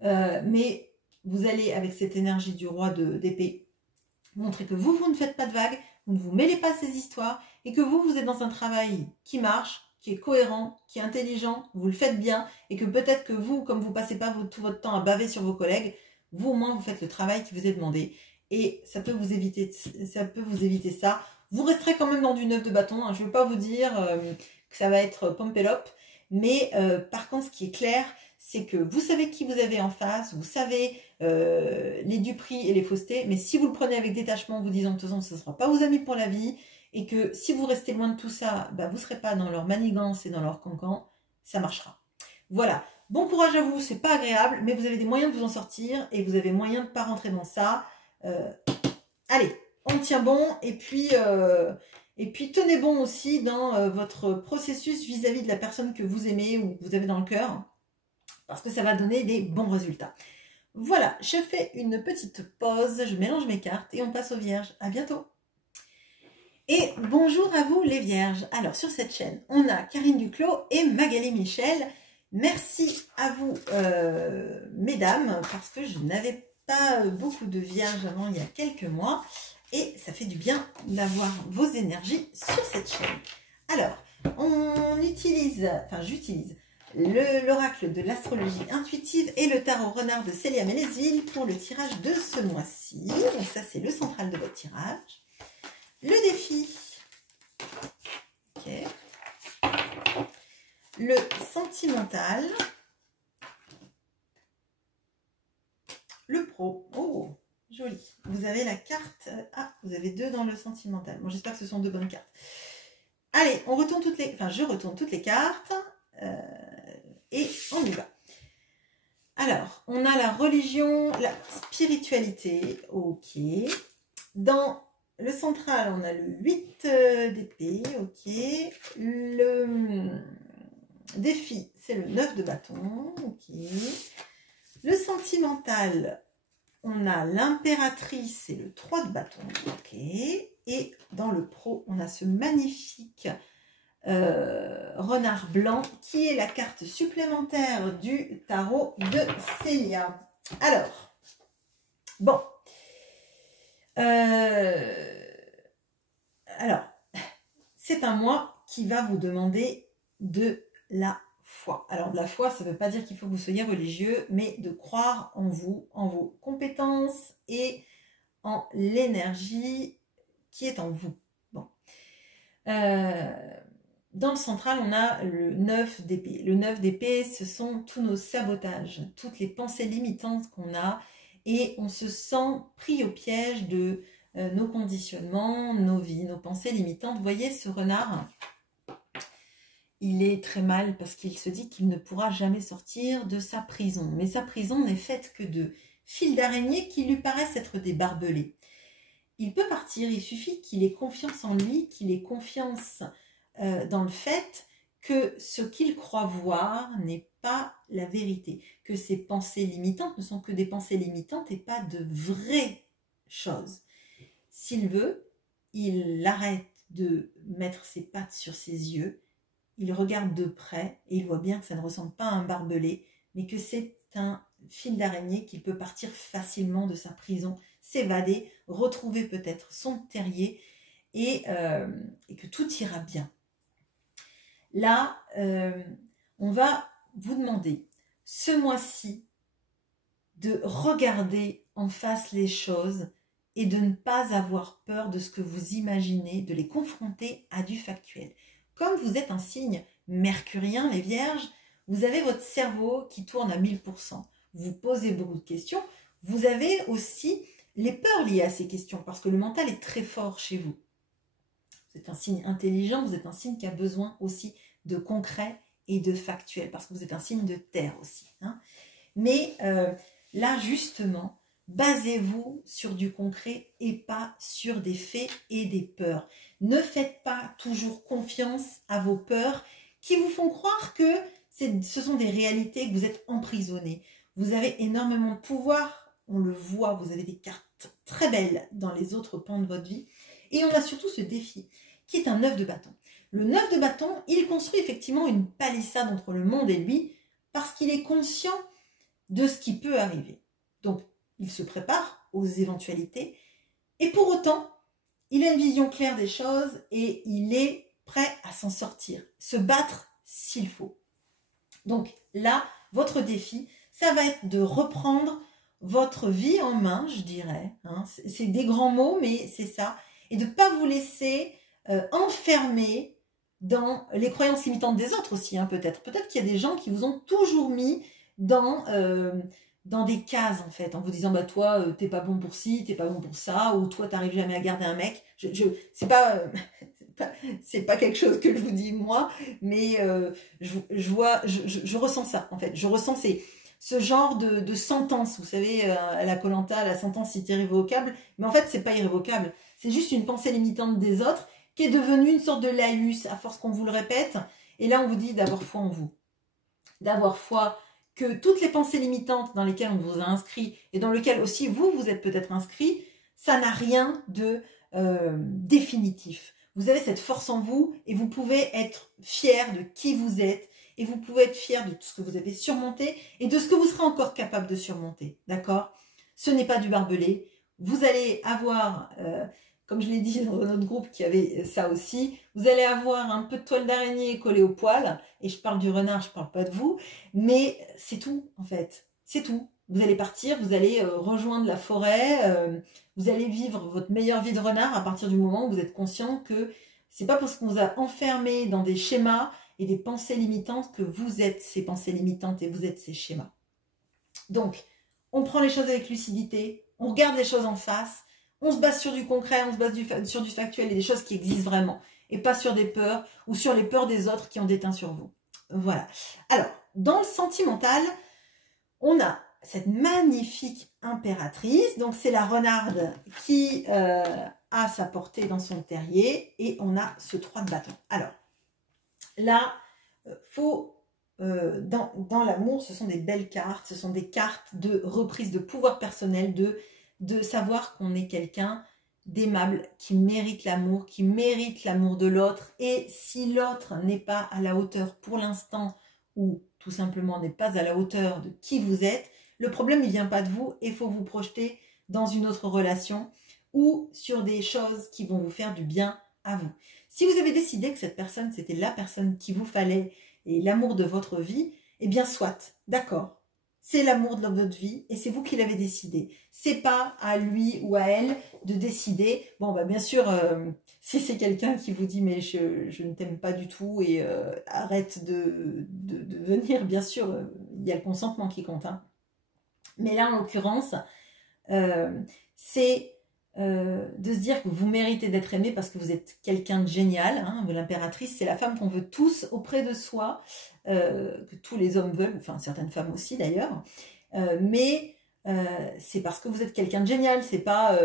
Mais vous allez, avec cette énergie du roi d'épée, montrer que vous ne faites pas de vagues, vous ne vous mêlez pas à ces histoires et que vous êtes dans un travail qui marche, qui est cohérent, qui est intelligent, vous le faites bien et que peut-être que vous, comme vous passez pas tout votre temps à baver sur vos collègues, vous au moins vous faites le travail qui vous est demandé et ça peut vous éviter ça. Vous resterez quand même dans du 9 de bâton, hein. Je ne veux pas vous dire que ça va être pompélope, mais par contre ce qui est clair, c'est que vous savez qui vous avez en face, vous savez les duperies et les faussetés, mais si vous le prenez avec détachement, vous disant de toute façon ce ne sera pas vos amis pour la vie, et que si vous restez loin de tout ça, vous ne serez pas dans leur manigance et dans leur cancan, ça marchera. Voilà, bon courage à vous, c'est pas agréable, mais vous avez des moyens de vous en sortir, et vous avez moyen de ne pas rentrer dans ça. Allez, on tient bon, et puis tenez bon aussi dans votre processus vis-à-vis de la personne que vous aimez ou que vous avez dans le cœur, parce que ça va donner des bons résultats. Voilà, je fais une petite pause, je mélange mes cartes et on passe aux vierges. À bientôt. Et bonjour à vous les vierges. Alors sur cette chaîne, on a Karine Duclos et Magali Michel. Merci à vous mesdames, parce que je n'avais pas beaucoup de vierges avant il y a quelques mois. Et ça fait du bien d'avoir vos énergies sur cette chaîne. Alors, j'utilise l'oracle de l'astrologie intuitive et le tarot renard de Célia Méléville pour le tirage de ce mois-ci. Donc ça, c'est le central de votre tirage. Le défi. Ok. Le sentimental. Le pro. Oh, joli. Vous avez la carte. Ah, vous avez 2 dans le sentimental. Bon, j'espère que ce sont 2 bonnes cartes. Allez, on retourne je retourne toutes les cartes. Et on y va. Alors, on a la religion, la spiritualité. Ok. Dans le central, on a le 8 d'épée. Ok. Le défi, c'est le 9 de bâton. Ok. Le sentimental, on a l'impératrice et le 3 de bâton. Ok. Et dans le pro, on a ce magnifique renard blanc, qui est la carte supplémentaire du tarot de Célia. Alors, bon. Alors, c'est un mois qui va vous demander de la foi. Alors, de la foi, ça ne veut pas dire qu'il faut que vous soyez religieux, mais de croire en vous, en vos compétences et en l'énergie qui est en vous. Bon. Dans le central, on a le 9 d'épée. Le 9 d'épée, ce sont tous nos sabotages, toutes les pensées limitantes qu'on a, et on se sent pris au piège de nos conditionnements, nos vies, nos pensées limitantes. Vous voyez, ce renard, il est très mal parce qu'il se dit qu'il ne pourra jamais sortir de sa prison. Mais sa prison n'est faite que de fils d'araignée qui lui paraissent être des barbelés. Il peut partir, il suffit qu'il ait confiance en lui, qu'il ait confiance dans le fait que ce qu'il croit voir n'est pas la vérité, que ses pensées limitantes ne sont que des pensées limitantes et pas de vraies choses. S'il veut, il arrête de mettre ses pattes sur ses yeux, il regarde de près et il voit bien que ça ne ressemble pas à un barbelé, mais que c'est un fil d'araignée qu'il peut partir facilement de sa prison, s'évader, retrouver peut-être son terrier et que tout ira bien. Là, on va vous demander ce mois-ci de regarder en face les choses et de ne pas avoir peur de ce que vous imaginez, de les confronter à du factuel. Comme vous êtes un signe mercurien, les vierges, vous avez votre cerveau qui tourne à 1000%. Vous posez beaucoup de questions. Vous avez aussi les peurs liées à ces questions parce que le mental est très fort chez vous. Vous êtes un signe intelligent, vous êtes un signe qui a besoin aussi de concret et de factuel parce que vous êtes un signe de terre aussi. Hein. Mais là, justement, basez-vous sur du concret et pas sur des faits et des peurs. Ne faites pas toujours confiance à vos peurs qui vous font croire que ce sont des réalités, que vous êtes emprisonné. Vous avez énormément de pouvoir, on le voit, vous avez des cartes très belles dans les autres pans de votre vie. Et on a surtout ce défi qui est un 9 de bâton. Le 9 de bâton, il construit effectivement une palissade entre le monde et lui parce qu'il est conscient de ce qui peut arriver. Donc, il se prépare aux éventualités et pour autant, il a une vision claire des choses et il est prêt à s'en sortir, se battre s'il faut. Donc là, votre défi, ça va être de reprendre votre vie en main, je dirais. Hein. C'est des grands mots, mais c'est ça. Et de ne pas vous laisser enfermer dans les croyances limitantes des autres aussi, hein, peut-être. Peut-être qu'il y a des gens qui vous ont toujours mis dans des cases, en fait, en vous disant, bah toi, t'es pas bon pour ci, t'es pas bon pour ça, ou toi, t'arrives jamais à garder un mec. C'est pas quelque chose que je vous dis moi, mais je ressens ça, en fait. Je ressens ce genre de sentence, vous savez, à la Koh-Lanta, la sentence est irrévocable, mais en fait, c'est pas irrévocable. C'est juste une pensée limitante des autres qui est devenue une sorte de laïus à force qu'on vous le répète. Et là, on vous dit d'avoir foi en vous. D'avoir foi que toutes les pensées limitantes dans lesquelles on vous a inscrit et dans lesquelles aussi vous êtes peut-être inscrit, ça n'a rien de définitif. Vous avez cette force en vous et vous pouvez être fier de qui vous êtes et vous pouvez être fier de tout ce que vous avez surmonté et de ce que vous serez encore capable de surmonter. D'accord? Ce n'est pas du barbelé. Vous allez avoir, comme je l'ai dit dans un autre groupe qui avait ça aussi, vous allez avoir un peu de toile d'araignée collée au poil. Et je parle du renard, je ne parle pas de vous. Mais c'est tout, en fait. C'est tout. Vous allez partir, vous allez rejoindre la forêt, vous allez vivre votre meilleure vie de renard à partir du moment où vous êtes conscient que c'est pas parce qu'on vous a enfermé dans des schémas et des pensées limitantes que vous êtes ces pensées limitantes et vous êtes ces schémas. Donc, on prend les choses avec lucidité, on regarde les choses en face, on se base sur du concret, on se base sur du factuel et des choses qui existent vraiment et pas sur des peurs ou sur les peurs des autres qui ont déteint sur vous. Voilà. Alors, dans le sentimental, on a cette magnifique impératrice, donc c'est la renarde qui a sa portée dans son terrier et on a ce 3 de bâton. Alors là, dans l'amour, ce sont des belles cartes, ce sont des cartes de reprise de pouvoir personnel, de savoir qu'on est quelqu'un d'aimable, qui mérite l'amour de l'autre. Et si l'autre n'est pas à la hauteur pour l'instant, ou tout simplement n'est pas à la hauteur de qui vous êtes, le problème, il vient pas de vous et il faut vous projeter dans une autre relation ou sur des choses qui vont vous faire du bien à vous. Si vous avez décidé que cette personne, c'était la personne qu'il vous fallait et l'amour de votre vie, eh bien soit, d'accord. C'est l'amour de votre vie et c'est vous qui l'avez décidé. C'est pas à lui ou à elle de décider. Bon, bah bien sûr, si c'est quelqu'un qui vous dit mais je ne t'aime pas du tout et arrête de venir, bien sûr, il y a le consentement qui compte. Hein. Mais là, en l'occurrence, c'est de se dire que vous méritez d'être aimé parce que vous êtes quelqu'un de génial. Hein. L'impératrice, c'est la femme qu'on veut tous auprès de soi, que tous les hommes veulent, enfin certaines femmes aussi d'ailleurs. Mais c'est parce que vous êtes quelqu'un de génial. C'est pas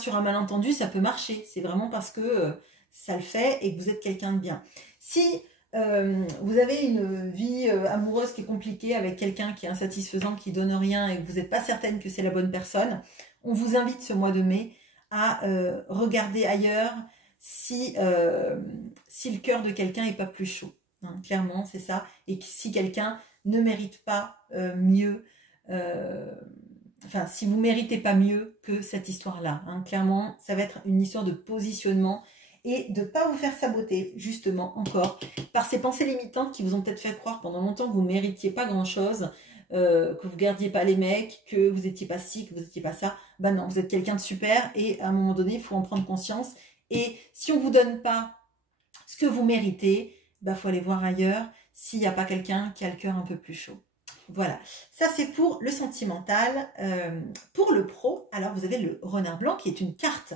sur un malentendu, ça peut marcher. C'est vraiment parce que ça le fait et que vous êtes quelqu'un de bien. Si vous avez une vie amoureuse qui est compliquée avec quelqu'un qui est insatisfaisant, qui donne rien et que vous n'êtes pas certaine que c'est la bonne personne, on vous invite ce mois de mai à regarder ailleurs si le cœur de quelqu'un n'est pas plus chaud. Hein, clairement, c'est ça. Et si quelqu'un ne mérite pas mieux, enfin, si vous ne méritez pas mieux que cette histoire-là. Hein, clairement, ça va être une histoire de positionnement et de ne pas vous faire saboter, justement, encore, par ces pensées limitantes qui vous ont peut-être fait croire pendant longtemps que vous ne méritiez pas grand-chose, que vous ne gardiez pas les mecs, que vous n'étiez pas ci, que vous n'étiez pas ça. Ben non, vous êtes quelqu'un de super et à un moment donné, il faut en prendre conscience. Et si on ne vous donne pas ce que vous méritez, ben, faut aller voir ailleurs s'il n'y a pas quelqu'un qui a le cœur un peu plus chaud. Voilà, ça c'est pour le sentimental. Pour le pro, alors vous avez le renard blanc qui est une carte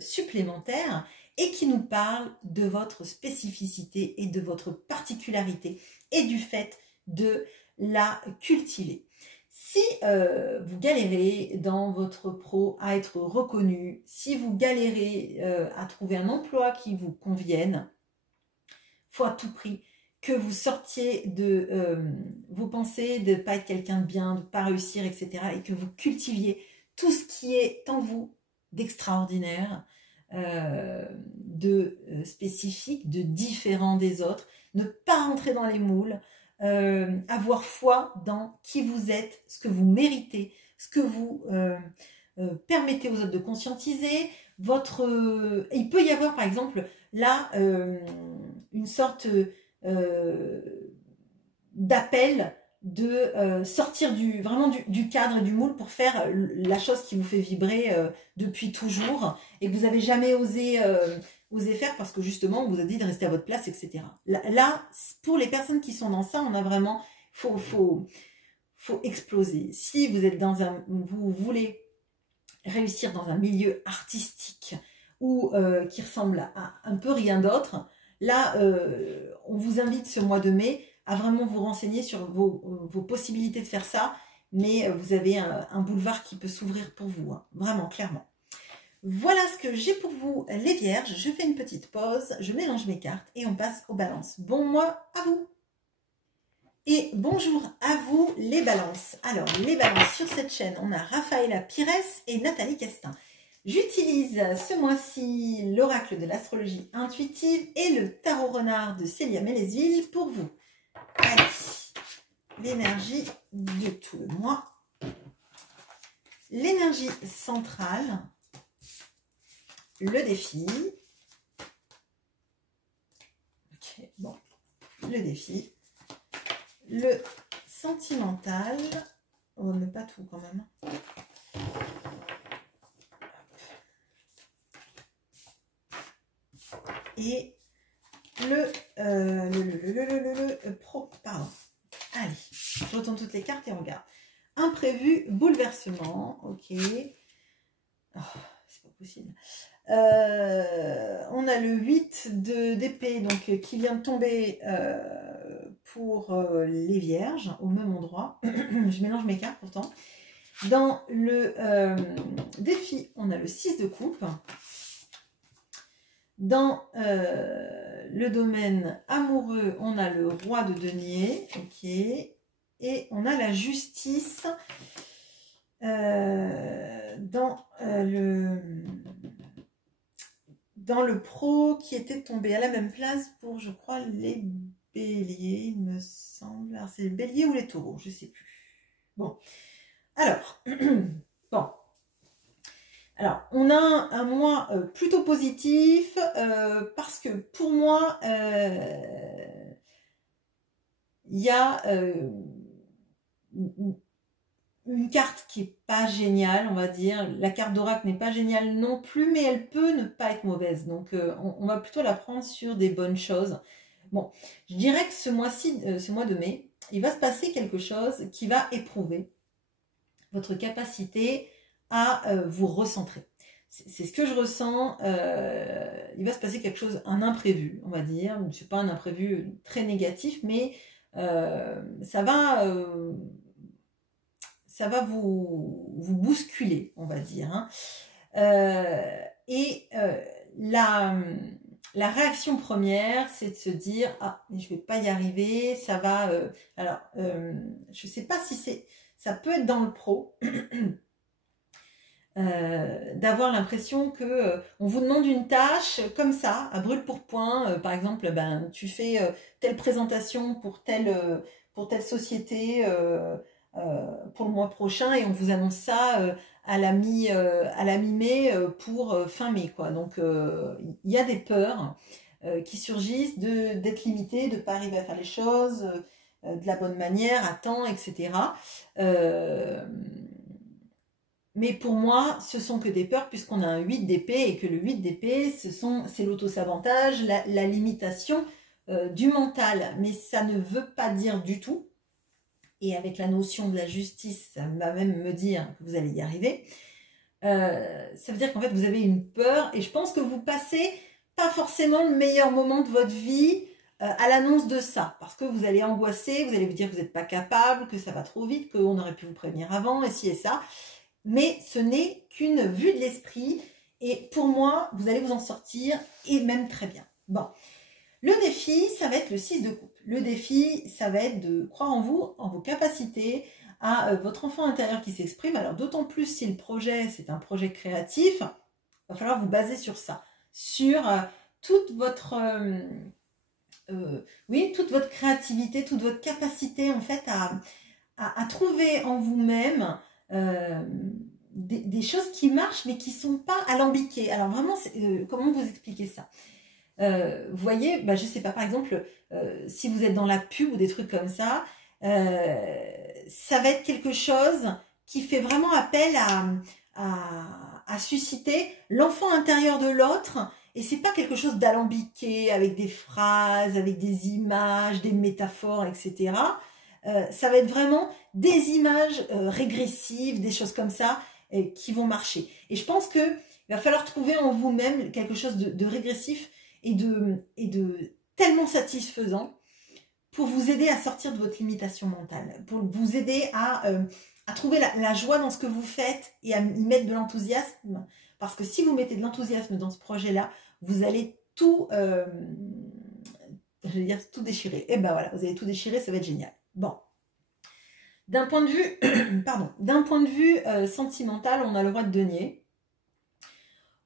supplémentaire et qui nous parle de votre spécificité et de votre particularité et du fait de la cultiver. Si vous galérez dans votre pro à être reconnu, si vous galérez à trouver un emploi qui vous convienne, faut à tout prix que vous sortiez de vos pensées de ne pas être quelqu'un de bien, de ne pas réussir, etc. et que vous cultiviez tout ce qui est en vous d'extraordinaire, de spécifique, de différent des autres, ne pas rentrer dans les moules, avoir foi dans qui vous êtes, ce que vous méritez, ce que vous permettez aux autres de conscientiser. Il peut y avoir par exemple là une sorte d'appel de sortir du cadre et du moule pour faire la chose qui vous fait vibrer depuis toujours et que vous n'avez jamais osé faire parce que justement on vous a dit de rester à votre place, etc. Là, pour les personnes qui sont dans ça, on a vraiment faut exploser. Si vous êtes vous voulez réussir dans un milieu artistique ou qui ressemble à un peu rien d'autre, là, on vous invite ce mois de mai à vraiment vous renseigner sur vos possibilités de faire ça, mais vous avez un boulevard qui peut s'ouvrir pour vous, hein, vraiment, clairement. Voilà ce que j'ai pour vous, les vierges. Je fais une petite pause, je mélange mes cartes et on passe aux balances. Bon mois à vous! Et bonjour à vous les balances. Alors, les balances sur cette chaîne, on a Raphaëla Pires et Nathalie Castin. J'utilise ce mois-ci l'oracle de l'astrologie intuitive et le tarot renard de Célia Mélesville pour vous. Allez, l'énergie de tout le mois. L'énergie centrale, le défi. Ok, bon, le défi. Le sentimental, oh, mais pas tout quand même. Et le pro, pardon. Allez, je retourne toutes les cartes et on regarde. Imprévu, bouleversement, ok. Oh, c'est pas possible. On a le 8 d'épée donc qui vient de tomber pour les vierges au même endroit. Je mélange mes cartes pourtant. Dans le défi, on a le 6 de coupe. Dans le domaine amoureux, on a le roi de denier. Ok. Et on a la justice. dans le pro qui était tombé à la même place pour, je crois, les béliers, il me semble. Alors, c'est les béliers ou les taureaux, je ne sais plus. Bon, alors, bon. Alors, on a un mois plutôt positif parce que pour moi, il y a une carte qui est pas géniale, on va dire. La carte d'oracle n'est pas géniale non plus, mais elle peut ne pas être mauvaise. Donc, on va plutôt la prendre sur des bonnes choses. Bon, je dirais que ce mois-ci, ce mois de mai, il va se passer quelque chose qui va éprouver votre capacité à vous recentrer. C'est ce que je ressens. Il va se passer quelque chose, un imprévu, on va dire. Ce n'est pas un imprévu très négatif, mais ça va vous bousculer, on va dire. Hein. La réaction première, c'est de se dire « Ah, je ne vais pas y arriver, ça va... » Alors, je ne sais pas si c'est... Ça peut être dans le pro, d'avoir l'impression que on vous demande une tâche comme ça, à brûle-pourpoint. Par exemple, ben, tu fais telle présentation pour telle société pour le mois prochain et on vous annonce ça à la mi-mai pour fin mai, quoi. Donc, il y a des peurs qui surgissent d'être limité, de ne pas arriver à faire les choses de la bonne manière, à temps, etc. Mais pour moi, ce sont que des peurs puisqu'on a un 8 d'épée et que le 8 d'épée, c'est l'auto-sabotage, la limitation du mental. Mais ça ne veut pas dire du tout, et avec la notion de la justice, ça va même me dire que vous allez y arriver, ça veut dire qu'en fait, vous avez une peur et je pense que vous passez pas forcément le meilleur moment de votre vie à l'annonce de ça, parce que vous allez angoisser, vous allez vous dire que vous n'êtes pas capable, que ça va trop vite, qu'on aurait pu vous prévenir avant, et ci et ça. Mais ce n'est qu'une vue de l'esprit et pour moi, vous allez vous en sortir et même très bien. Bon, le défi, ça va être le 6 de coupe. Le défi, ça va être de croire en vous, en vos capacités, à votre enfant intérieur qui s'exprime. Alors d'autant plus si le projet, c'est un projet créatif, il va falloir vous baser sur ça, sur toute votre... toute votre créativité, toute votre capacité en fait à trouver en vous-même des choses qui marchent mais qui ne sont pas alambiquées. Alors vraiment, comment vous expliquer ça? Vous voyez, je ne sais pas, par exemple, si vous êtes dans la pub ou des trucs comme ça, ça va être quelque chose qui fait vraiment appel à susciter l'enfant intérieur de l'autre. Et c'est pas quelque chose d'alambiqué avec des phrases, avec des images, des métaphores, etc. Ça va être vraiment des images régressives, des choses comme ça qui vont marcher. Et je pense qu'il va falloir trouver en vous-même quelque chose de régressif et de tellement satisfaisant pour vous aider à sortir de votre limitation mentale, pour vous aider à trouver la joie dans ce que vous faites et à y mettre de l'enthousiasme. Parce que si vous mettez de l'enthousiasme dans ce projet-là, vous allez tout, je vais dire tout déchirer. Et ben voilà, vous allez tout déchirer, ça va être génial. Bon. D'un point de vue, d'un point de vue sentimental, on a le roi de denier.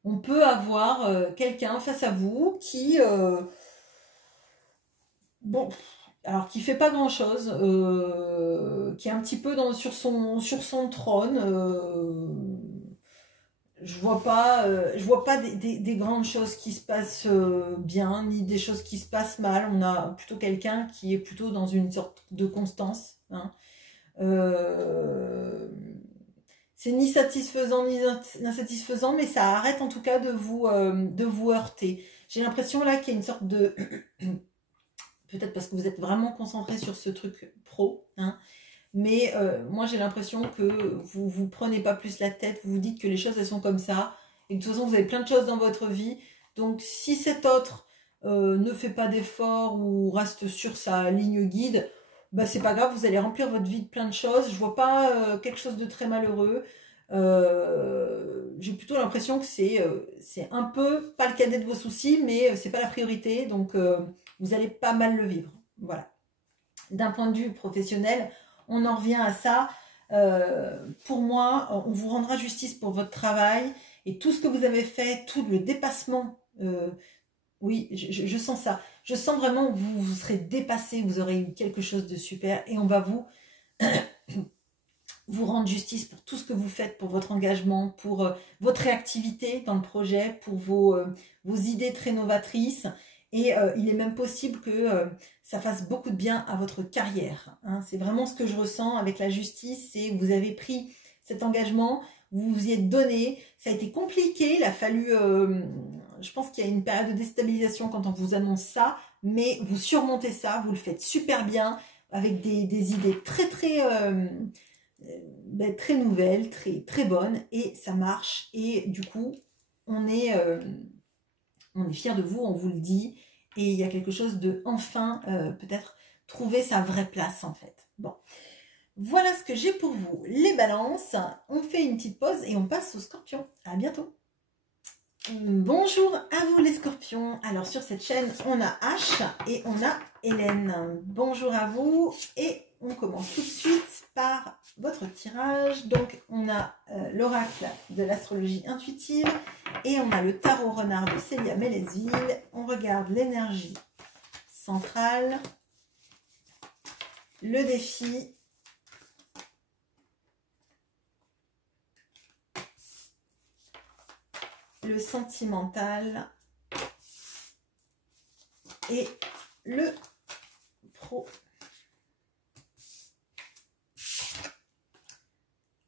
On peut avoir quelqu'un face à vous qui, alors qui fait pas grand chose, qui est un petit peu sur son trône. Je vois pas des grandes choses qui se passent bien, ni des choses qui se passent mal. On a plutôt quelqu'un qui est plutôt dans une sorte de constance. Hein. C'est ni satisfaisant ni insatisfaisant, mais ça arrête en tout cas de vous heurter. J'ai l'impression là qu'il y a une sorte de... Peut-être parce que vous êtes vraiment concentré sur ce truc pro, hein, mais moi j'ai l'impression que vous vous prenez pas plus la tête, vous vous dites que les choses elles sont comme ça, et que de toute façon vous avez plein de choses dans votre vie, donc si cet autre ne fait pas d'effort ou reste sur sa ligne guide, c'est pas grave, vous allez remplir votre vie de plein de choses. Je vois pas quelque chose de très malheureux. J'ai plutôt l'impression que c'est un peu, pas le cadet de vos soucis, mais c'est pas la priorité, donc vous allez pas mal le vivre. Voilà. D'un point de vue professionnel, on en revient à ça. pour moi, on vous rendra justice pour votre travail et tout ce que vous avez fait, tout le dépassement. Oui, je sens ça. Je sens vraiment que vous serez dépassé, vous aurez eu quelque chose de super et on va vous rendre justice pour tout ce que vous faites, pour votre engagement, pour votre réactivité dans le projet, pour vos idées très novatrices. Et il est même possible que ça fasse beaucoup de bien à votre carrière. Hein. C'est vraiment ce que je ressens avec la justice, c'est que vous avez pris cet engagement, vous vous y êtes donné, ça a été compliqué, il a fallu... je pense qu'il y a une période de déstabilisation quand on vous annonce ça, mais vous surmontez ça, vous le faites super bien, avec des idées très nouvelles, très bonnes, et ça marche. Et du coup, on est fiers de vous, on vous le dit, et il y a quelque chose de enfin peut-être trouver sa vraie place en fait. Bon, voilà ce que j'ai pour vous, les balances. On fait une petite pause et on passe aux scorpions. À bientôt. Bonjour à vous les scorpions. Alors sur cette chaîne, on a H et on a Hélène. Bonjour à vous et on commence tout de suite par votre tirage. Donc on a l'oracle de l'astrologie intuitive et on a le tarot renard de Célia Mélesville. On regarde l'énergie centrale, le défi, le sentimental et le pro.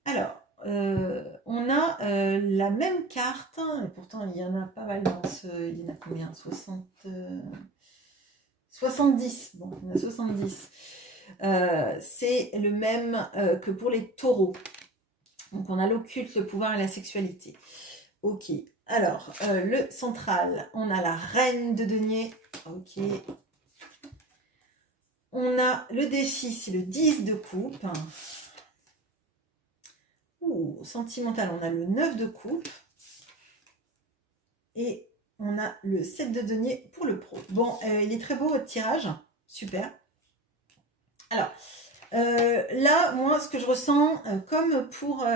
Alors, on a la même carte, et pourtant il y en a pas mal dans ce... Il y en a combien 70. Bon, il y en a 70. C'est le même que pour les taureaux. Donc on a l'occulte, le pouvoir et la sexualité. Ok. Alors, le central, on a la reine de denier. Ok. On a le défi, c'est le 10 de coupe. Ouh, sentimental, on a le 9 de coupe. Et on a le 7 de denier pour le pro. Bon, il est très beau votre tirage. Super. Alors, là, moi, ce que je ressens, comme pour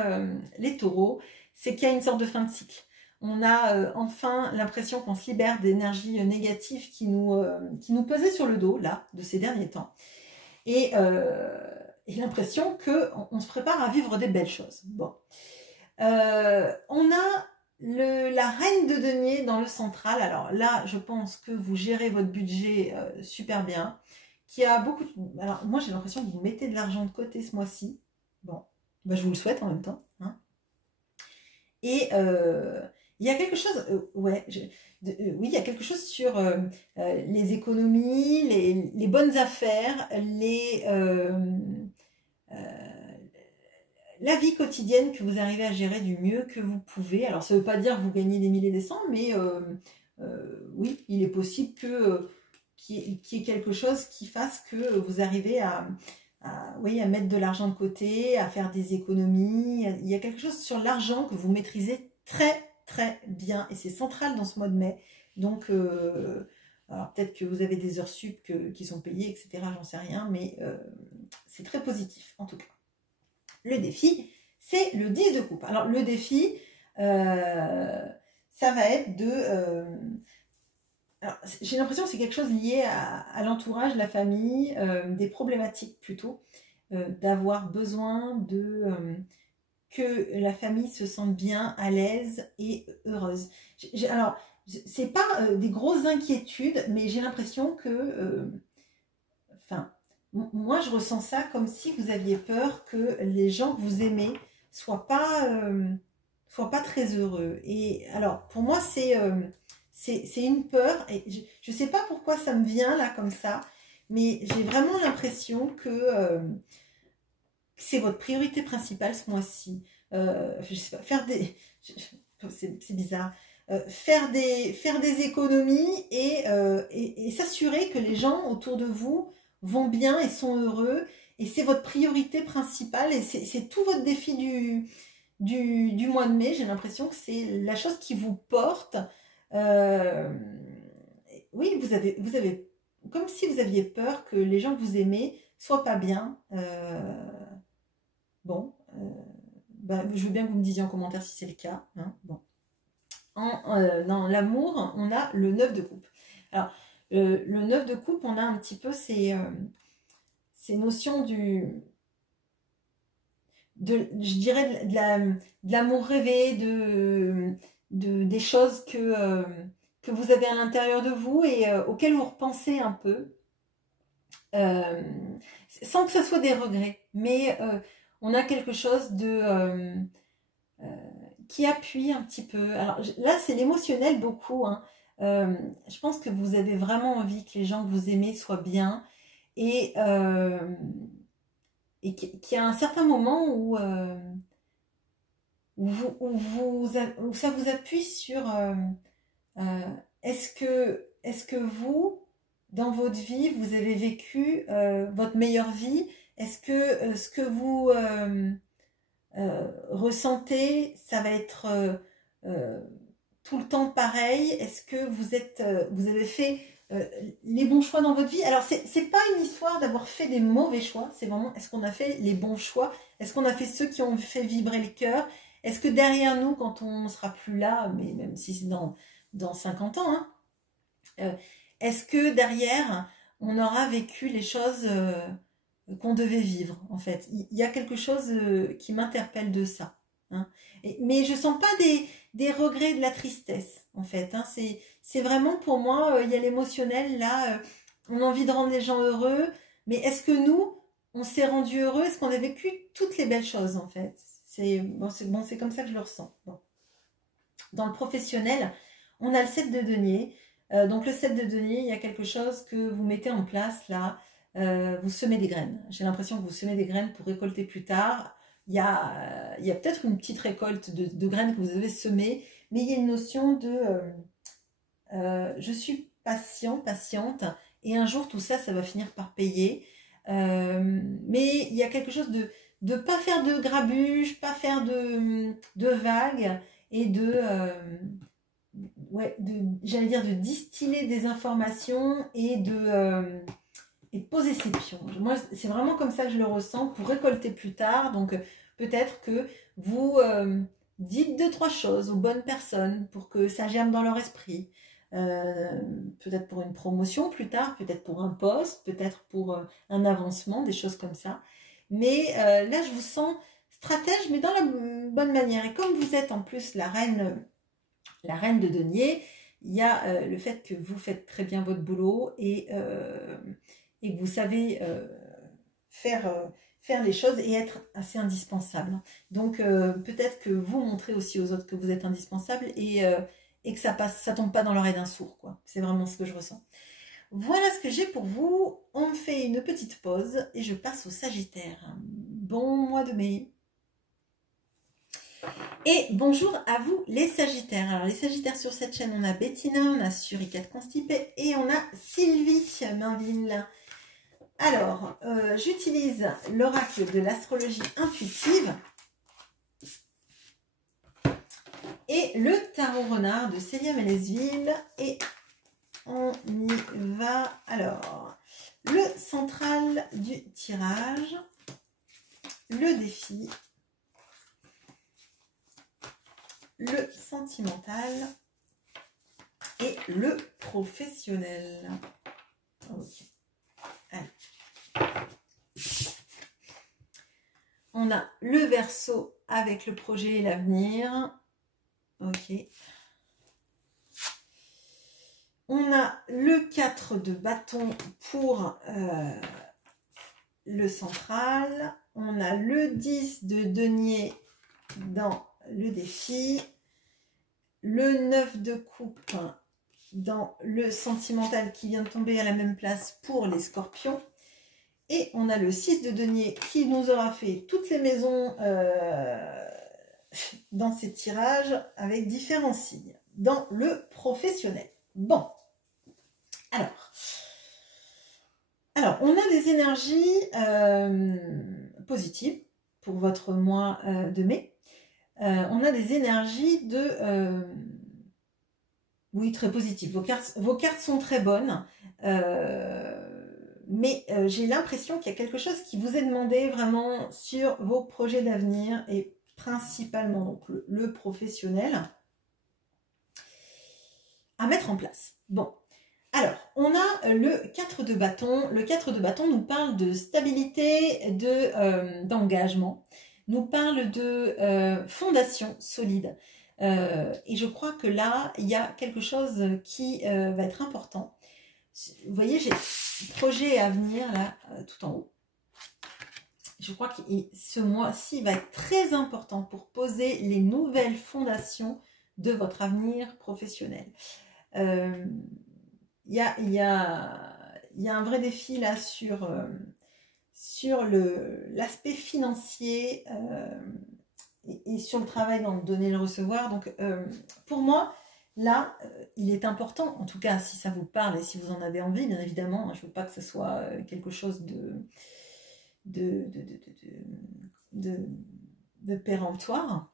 les taureaux, c'est qu'il y a une sorte de fin de cycle. On a enfin l'impression qu'on se libère d'énergies négatives qui nous pesaient sur le dos, là, de ces derniers temps. Et l'impression qu'on se prépare à vivre des belles choses. Bon. On a la reine de denier dans le central. Alors là, je pense que vous gérez votre budget super bien. Qui a beaucoup de... Alors moi, j'ai l'impression que vous mettez de l'argent de côté ce mois-ci. Bon, bah, je vous le souhaite en même temps. Hein. Et il y a quelque chose... oui, il y a quelque chose sur les économies, les bonnes affaires, la vie quotidienne que vous arrivez à gérer du mieux que vous pouvez. Alors, ça ne veut pas dire que vous gagnez des milliers et des cents, mais oui, il est possible qu'il y ait quelque chose qui fasse que vous arrivez oui, à mettre de l'argent de côté, à faire des économies. Il y a quelque chose sur l'argent que vous maîtrisez très, très bien. Et c'est central dans ce mois de mai. Donc, alors peut-être que vous avez des heures sup qui sont payées, etc. J'en sais rien, mais c'est très positif, en tout cas. Le défi, c'est le 10 de coupe. Alors, le défi, ça va être de... j'ai l'impression que c'est quelque chose lié à l'entourage, la famille, des problématiques plutôt, d'avoir besoin que la famille se sente bien, à l'aise et heureuse. Alors, c'est pas des grosses inquiétudes, mais j'ai l'impression que... moi, je ressens ça comme si vous aviez peur que les gens que vous aimez soient pas très heureux. Et alors, pour moi, c'est une peur. Et je ne sais pas pourquoi ça me vient là comme ça, mais j'ai vraiment l'impression que c'est votre priorité principale ce mois-ci. Je sais pas, faire des... C'est bizarre. Faire des économies et s'assurer que les gens autour de vous vont bien et sont heureux, et c'est votre priorité principale, et c'est tout votre défi du mois de mai. J'ai l'impression que c'est la chose qui vous porte. Oui, vous avez comme si vous aviez peur que les gens que vous aimez soient pas bien. Bon, bah, je veux bien que vous me disiez en commentaire si c'est le cas. Hein. Bon. Dans l'amour, on a le 9 de coupe. Alors, le 9 de coupe, on a un petit peu ces notions je dirais de l'amour rêvé, des choses que vous avez à l'intérieur de vous et auxquelles vous repensez un peu, sans que ce soit des regrets. Mais on a quelque chose qui appuie un petit peu. Alors là, c'est l'émotionnel beaucoup. Hein. Je pense que vous avez vraiment envie que les gens que vous aimez soient bien et qu'il y a un certain moment où ça vous appuie sur est-ce que vous, dans votre vie, vous avez vécu votre meilleure vie? Est-ce que ce que vous ressentez, ça va être tout le temps pareil? Est-ce que vous avez fait les bons choix dans votre vie? Alors, c'est pas une histoire d'avoir fait des mauvais choix, c'est vraiment est-ce qu'on a fait les bons choix? Est-ce qu'on a fait ceux qui ont fait vibrer le cœur? Est-ce que derrière nous, quand on ne sera plus là, mais même si c'est dans 50 ans, hein, est-ce que derrière, on aura vécu les choses qu'on devait vivre, en fait? Il y a quelque chose qui m'interpelle de ça. Hein. Mais je sens pas des regrets, de la tristesse, en fait. Hein. C'est vraiment pour moi, il y a l'émotionnel, là, on a envie de rendre les gens heureux, mais est-ce que nous, on s'est rendu heureux? Est-ce qu'on a vécu toutes les belles choses, en fait? C'est comme ça que je le ressens. Bon. Dans le professionnel, on a le 7 de denier. Donc le 7 de denier, il y a quelque chose que vous mettez en place, là. Vous semez des graines. J'ai l'impression que vous semez des graines pour récolter plus tard. Il y a peut-être une petite récolte de graines que vous avez semées, mais il y a une notion de je suis patiente, et un jour tout ça va finir par payer. Mais il y a quelque chose de ne pas faire de grabuge, pas faire de vagues, et j'allais dire de distiller des informations et de poser ses pions. Moi, c'est vraiment comme ça que je le ressens, pour récolter plus tard. Donc, peut-être que vous dites 2-3 choses aux bonnes personnes pour que ça germe dans leur esprit. Peut-être pour une promotion plus tard, peut-être pour un poste, peut-être pour un avancement, des choses comme ça. Mais là, je vous sens stratège, mais dans la bonne manière. Et comme vous êtes en plus la reine de denier, il y a le fait que vous faites très bien votre boulot et que vous savez faire les choses et être assez indispensable. Donc peut-être que vous montrez aussi aux autres que vous êtes indispensable et que ça tombe pas dans l'oreille d'un sourd, quoi. C'est vraiment ce que je ressens. Voilà ce que j'ai pour vous. On fait une petite pause et je passe au Sagittaire. Bon mois de mai. Et bonjour à vous les Sagittaires. Alors les Sagittaires sur cette chaîne, on a Bettina, on a Suricate Constipée et on a Sylvie Mainville. Alors, j'utilise l'oracle de l'astrologie intuitive et le tarot renard de Célia Mélesville. Et on y va. Alors, le central du tirage, le défi, le sentimental et le professionnel. Ok. Allez. On a le Verseau avec le projet et l'avenir. Ok. On a le 4 de bâton pour le central. On a le 10 de denier dans le défi. Le 9 de coupe dans le sentimental qui vient de tomber à la même place pour les scorpions. Et on a le 6 de denier qui nous aura fait toutes les maisons dans ces tirages avec différents signes. Dans le professionnel. Bon. Alors, on a des énergies positives pour votre mois de mai. On a des énergies oui, très positives. Vos cartes sont très bonnes. Mais j'ai l'impression qu'il y a quelque chose qui vous est demandé vraiment sur vos projets d'avenir et principalement donc le professionnel, à mettre en place. Bon, alors, on a le 4 de bâton. Le 4 de bâton nous parle de stabilité, d'engagement, nous parle de fondation solide. Et je crois que là, il y a quelque chose qui va être important. Vous voyez, j'ai un projet à venir, là, tout en haut. Je crois que ce mois-ci va être très important pour poser les nouvelles fondations de votre avenir professionnel. Il y a un vrai défi là sur l'aspect financier et sur le travail dans le donner et le recevoir. Donc pour moi, là, il est important, en tout cas si ça vous parle et si vous en avez envie, bien évidemment, hein, je ne veux pas que ce soit quelque chose de péremptoire.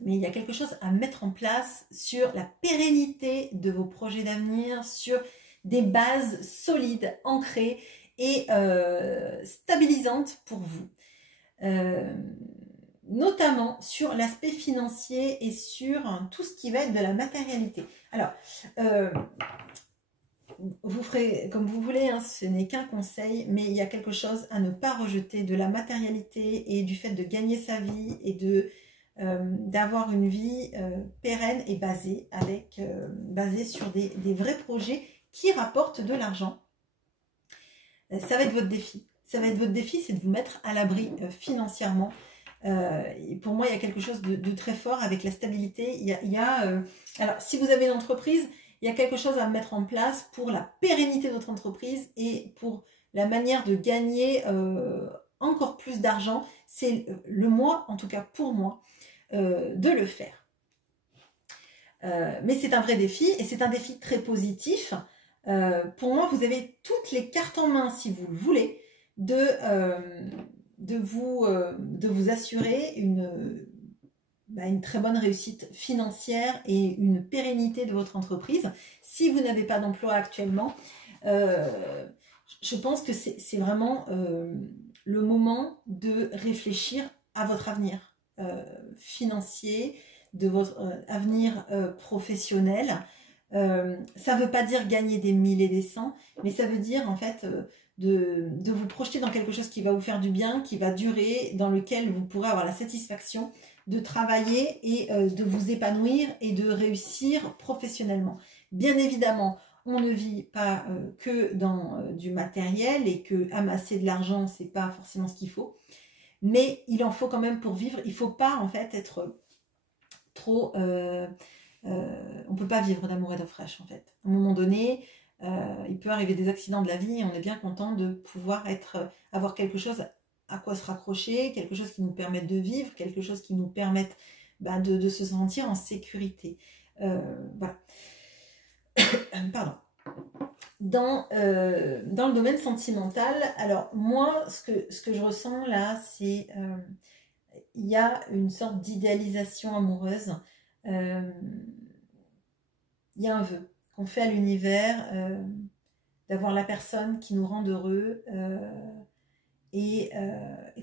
Mais il y a quelque chose à mettre en place sur la pérennité de vos projets d'avenir, sur des bases solides, ancrées et stabilisantes pour vous. Notamment sur l'aspect financier et sur tout ce qui va être de la matérialité. Alors, vous ferez comme vous voulez, hein, ce n'est qu'un conseil, mais il y a quelque chose à ne pas rejeter de la matérialité et du fait de gagner sa vie et d'avoir une vie pérenne et basée sur des vrais projets qui rapportent de l'argent. Ça va être votre défi. Ça va être votre défi, c'est de vous mettre à l'abri financièrement. Et pour moi, il y a quelque chose de très fort avec la stabilité. Alors, si vous avez une entreprise, il y a quelque chose à mettre en place pour la pérennité de votre entreprise et pour la manière de gagner encore plus d'argent. C'est le mois, en tout cas pour moi, de le faire. Mais c'est un vrai défi et c'est un défi très positif. Pour moi, vous avez toutes les cartes en main, si vous le voulez, de vous assurer une très bonne réussite financière et une pérennité de votre entreprise. Si vous n'avez pas d'emploi actuellement, je pense que c'est vraiment le moment de réfléchir à votre avenir financier, de votre avenir professionnel. Ça ne veut pas dire gagner des 1000 et des 100, mais ça veut dire en fait de vous projeter dans quelque chose qui va vous faire du bien, qui va durer, dans lequel vous pourrez avoir la satisfaction de travailler et de vous épanouir et de réussir professionnellement. Bien évidemment, on ne vit pas que dans du matériel et que amasser de l'argent, c'est pas forcément ce qu'il faut. Mais il en faut quand même pour vivre. Il ne faut pas en fait être trop... on ne peut pas vivre d'amour et d'eau fraîche en fait. À un moment donné, il peut arriver des accidents de la vie et on est bien content de pouvoir avoir quelque chose à quoi se raccrocher, quelque chose qui nous permette de vivre, quelque chose qui nous permette de se sentir en sécurité. Voilà. Pardon. Dans le domaine sentimental, alors moi, ce que je ressens là, c'est il y a une sorte d'idéalisation amoureuse. Il y a un vœu qu'on fait à l'univers d'avoir la personne qui nous rend heureux et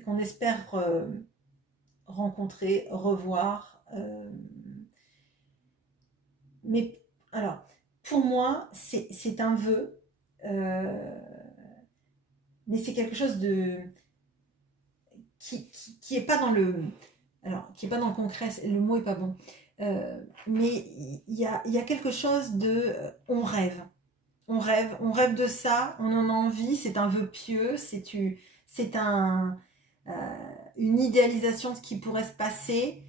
qu'on espère rencontrer, revoir. Mais alors, pour moi, c'est un vœu, mais c'est quelque chose qui est pas dans le... Alors, qui est pas dans le concret, le mot est pas bon. Mais il y a quelque chose de... on rêve de ça, on en a envie, c'est un vœu pieux, c'est une idéalisation de ce qui pourrait se passer,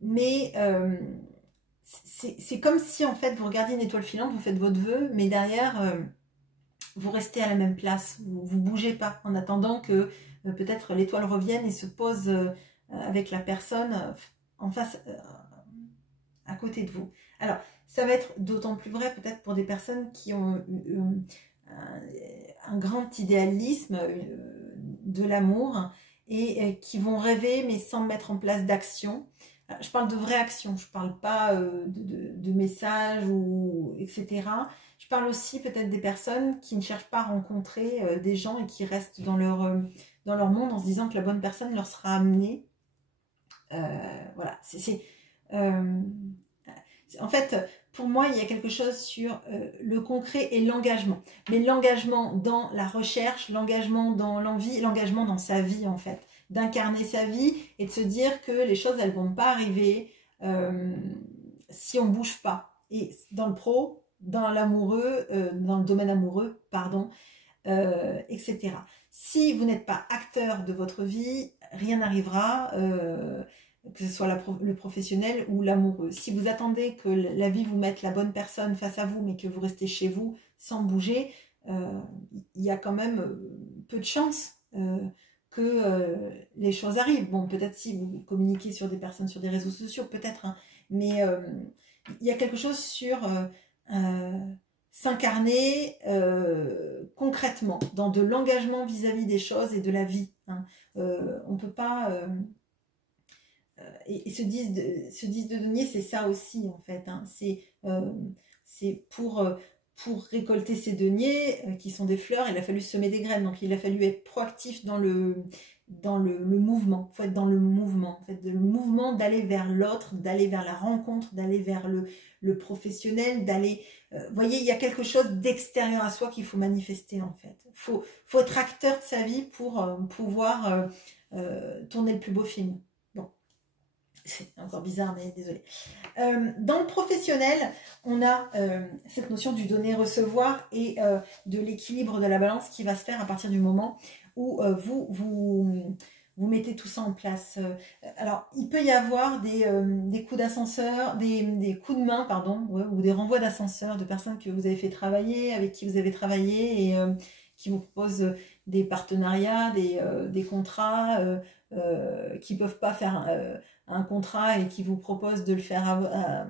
mais c'est comme si en fait vous regardiez une étoile filante, vous faites votre vœu, mais derrière vous restez à la même place, vous bougez pas en attendant que peut-être l'étoile revienne et se pose avec la personne en face, à côté de vous. Alors ça va être d'autant plus vrai peut-être pour des personnes qui ont un grand idéalisme de l'amour et qui vont rêver mais sans mettre en place d'action. Je parle de vraie action, je ne parle pas de messages ou etc. Je parle aussi peut-être des personnes qui ne cherchent pas à rencontrer des gens et qui restent dans leur monde en se disant que la bonne personne leur sera amenée Voilà, en fait, pour moi, il y a quelque chose sur le concret et l'engagement. Mais l'engagement dans la recherche, l'engagement dans l'envie, l'engagement dans sa vie, en fait. D'incarner sa vie et de se dire que les choses, elles vont pas arriver si on bouge pas. Et dans le pro, dans l'amoureux, dans le domaine amoureux, pardon, etc. Si vous n'êtes pas acteur de votre vie, rien n'arrivera, que ce soit le professionnel ou l'amoureux. Si vous attendez que la vie vous mette la bonne personne face à vous, mais que vous restez chez vous sans bouger, il y a quand même peu de chances que les choses arrivent. Bon, peut-être si vous communiquez sur des personnes sur des réseaux sociaux, peut-être, hein, mais il y a quelque chose sur s'incarner concrètement dans de l'engagement vis-à-vis des choses et de la vie. Hein. On ne peut pas... et ce 10 de denier, c'est ça aussi, en fait. Hein. C'est pour récolter ces deniers, qui sont des fleurs, il a fallu semer des graines. Donc, il a fallu être proactif dans le mouvement. Il faut être dans le mouvement. En fait, le mouvement d'aller vers l'autre, d'aller vers la rencontre, d'aller vers le professionnel, d'aller... Vous voyez, il y a quelque chose d'extérieur à soi qu'il faut manifester, en fait. Faut être acteur de sa vie pour pouvoir tourner le plus beau film. Bon, c'est encore bizarre, mais désolé. Dans le professionnel, on a cette notion du donner-recevoir et de l'équilibre de la balance qui va se faire à partir du moment où vous mettez tout ça en place. Alors, il peut y avoir des coups d'ascenseur, des coups de main, pardon, ouais, ou des renvois d'ascenseur de personnes que vous avez fait travailler, avec qui vous avez travaillé et qui vous proposent des partenariats, des contrats, qui ne peuvent pas faire un contrat et qui vous proposent de le faire,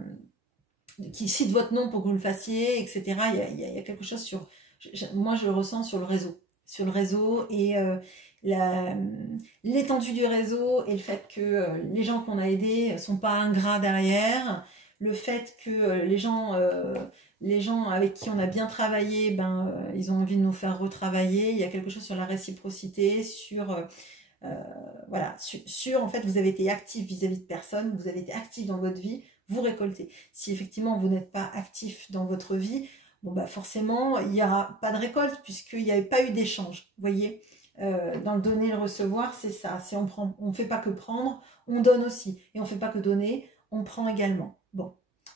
qui citent votre nom pour que vous le fassiez, etc. Il y a quelque chose sur... moi, je le ressens sur le réseau. Sur le réseau et l'étendue du réseau et le fait que les gens qu'on a aidés ne sont pas ingrats derrière, le fait que les gens avec qui on a bien travaillé, ils ont envie de nous faire retravailler. Il y a quelque chose sur la réciprocité, voilà, sur en fait, vous avez été actif vis-à-vis de personnes, vous avez été actif dans votre vie, vous récoltez. Si effectivement vous n'êtes pas actif dans votre vie, bon forcément il n'y aura pas de récolte puisqu'il n'y avait pas eu d'échange. Vous voyez, dans le donner et le recevoir, c'est ça. Si on fait pas que prendre, on donne aussi. Et on fait pas que donner, on prend également. Bon.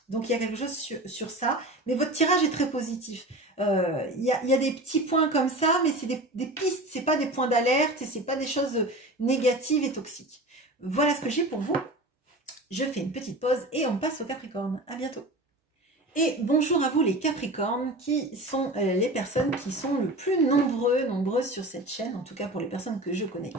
Donc il y a quelque chose sur ça. Mais votre tirage est très positif. Il y a des petits points comme ça, mais c'est des pistes, c'est pas des points d'alerte et c'est pas des choses négatives et toxiques. Voilà ce que j'ai pour vous. Je fais une petite pause et on passe au Capricorne. À bientôt. Et bonjour à vous les Capricornes, qui sont les personnes qui sont le plus nombreuses sur cette chaîne, en tout cas pour les personnes que je connais.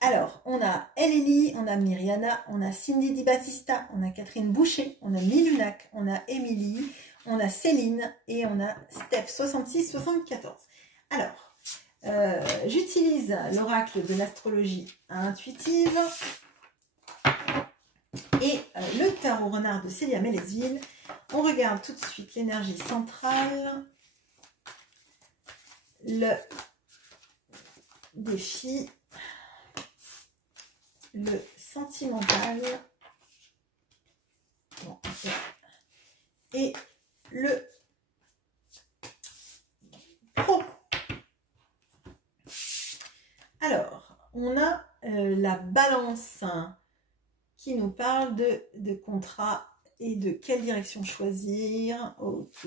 Alors, on a Eleni, on a Myriana, on a Cindy Di Battista, on a Catherine Boucher, on a Milunac, on a Émilie, on a Céline et on a Steph6674. Alors, j'utilise l'oracle de l'astrologie intuitive et le tarot renard de Célia Mélesville. On regarde tout de suite l'énergie centrale, le défi, le sentimental et le pro. Alors, on a la balance qui nous parle de contrat et de quelle direction choisir. Ok.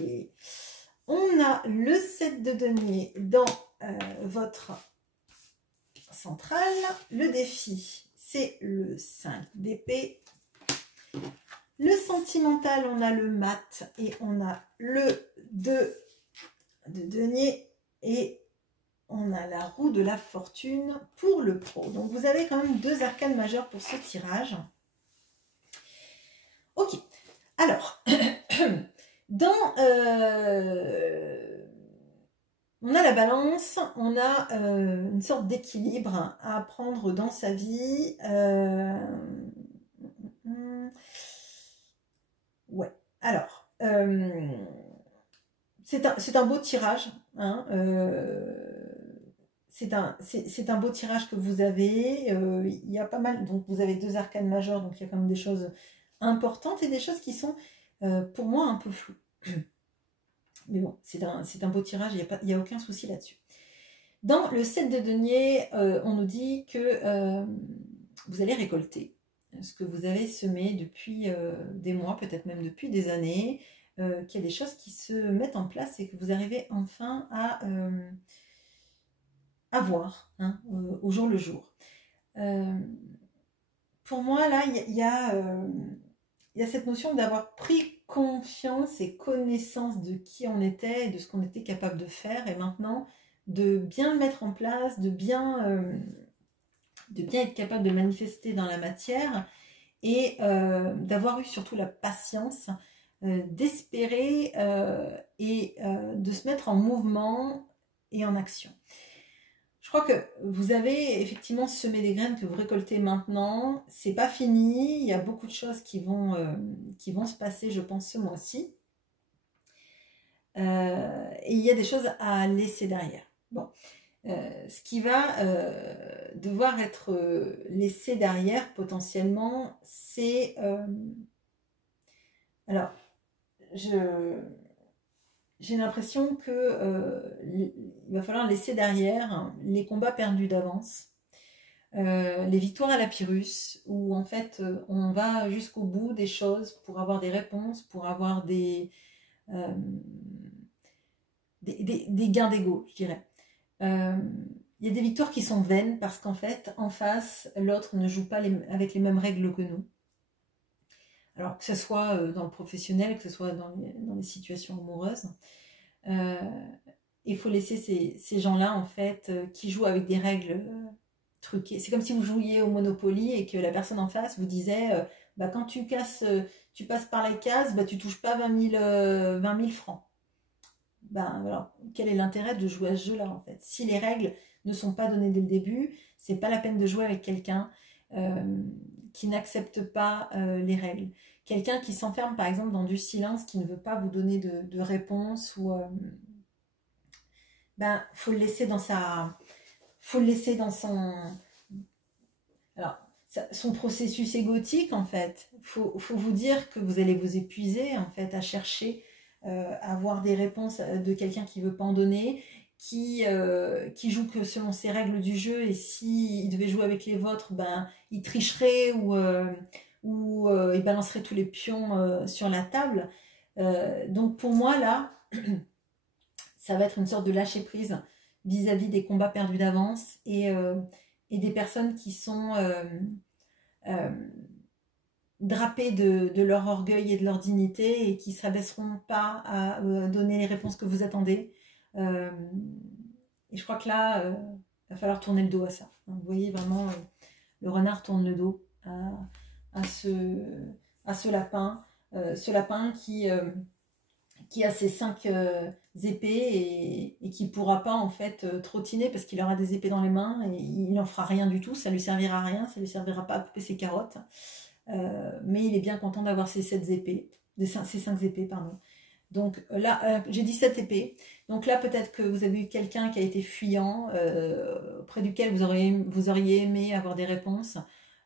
On a le 7 de denier dans votre centrale. Le défi, c'est le 5 d'épée. Le sentimental, on a le mat et on a le 2 de denier et on a la roue de la fortune pour le pro. Donc vous avez quand même 2 arcanes majeures pour ce tirage. Ok. Alors, on a la balance, on a une sorte d'équilibre à prendre dans sa vie. Ouais, alors, c'est un beau tirage. Hein, c'est un beau tirage que vous avez. Il y a pas mal, donc vous avez 2 arcanes majeures, donc il y a quand même des choses importantes et des choses qui sont pour moi un peu floues. Mais bon, c'est un beau tirage, il n'y a aucun souci là-dessus. Dans le 7 de denier, on nous dit que vous allez récolter ce que vous avez semé depuis des mois, peut-être même depuis des années, qu'il y a des choses qui se mettent en place et que vous arrivez enfin à voir hein, au jour le jour. Pour moi, là, il y a cette notion d'avoir pris confiance et connaissance de qui on était et de ce qu'on était capable de faire, et maintenant de bien le mettre en place, de bien être capable de manifester dans la matière, et d'avoir eu surtout la patience d'espérer et de se mettre en mouvement et en action. Je crois que vous avez effectivement semé des graines que vous récoltez maintenant. C'est pas fini, il y a beaucoup de choses qui vont se passer, je pense, ce mois-ci. Et il y a des choses à laisser derrière. Bon, ce qui va devoir être laissé derrière potentiellement, c'est... alors, j'ai l'impression que il va falloir laisser derrière les combats perdus d'avance, les victoires à la Pyrrhus, où en fait on va jusqu'au bout des choses pour avoir des réponses, pour avoir des gains d'ego, je dirais. Il y a des victoires qui sont vaines parce qu'en fait, en face, l'autre ne joue pas avec les mêmes règles que nous. Alors que ce soit dans le professionnel, que ce soit dans les situations amoureuses. Il faut laisser ces gens-là, en fait, qui jouent avec des règles truquées. C'est comme si vous jouiez au Monopoly et que la personne en face vous disait bah, quand tu passes par la case, bah, tu touches pas 20 000 francs. Ben, alors, quel est l'intérêt de jouer à ce jeu-là, en fait? Si les règles ne sont pas données dès le début, c'est pas la peine de jouer avec quelqu'un qui n'accepte pas les règles. Quelqu'un qui s'enferme, par exemple, dans du silence, qui ne veut pas vous donner de réponse, ou ben, faut le laisser dans son processus égotique, en fait. Faut vous dire que vous allez vous épuiser, en fait, à chercher avoir des réponses de quelqu'un qui ne veut pas en donner, qui joue que selon ses règles du jeu, et s'il devait jouer avec les vôtres, ben, il tricherait ou il balancerait tous les pions sur la table. Donc pour moi, là, ça va être une sorte de lâcher-prise vis-à-vis des combats perdus d'avance et des personnes qui sont drapés de leur orgueil et de leur dignité et qui ne s'abaisseront pas à donner les réponses que vous attendez. Et je crois que là, il va falloir tourner le dos à ça. Vous voyez vraiment, le renard tourne le dos à ce lapin. Ce lapin qui a ses 5 épées et qui ne pourra pas en fait trottiner parce qu'il aura des épées dans les mains et il n'en fera rien du tout, ça ne lui servira à rien, ça ne lui servira pas à couper ses carottes. Mais il est bien content d'avoir ces 5 épées, pardon. Donc là, j'ai dit 7 épées. Donc là, peut-être que vous avez eu quelqu'un qui a été fuyant, auprès duquel vous auriez aimé avoir des réponses.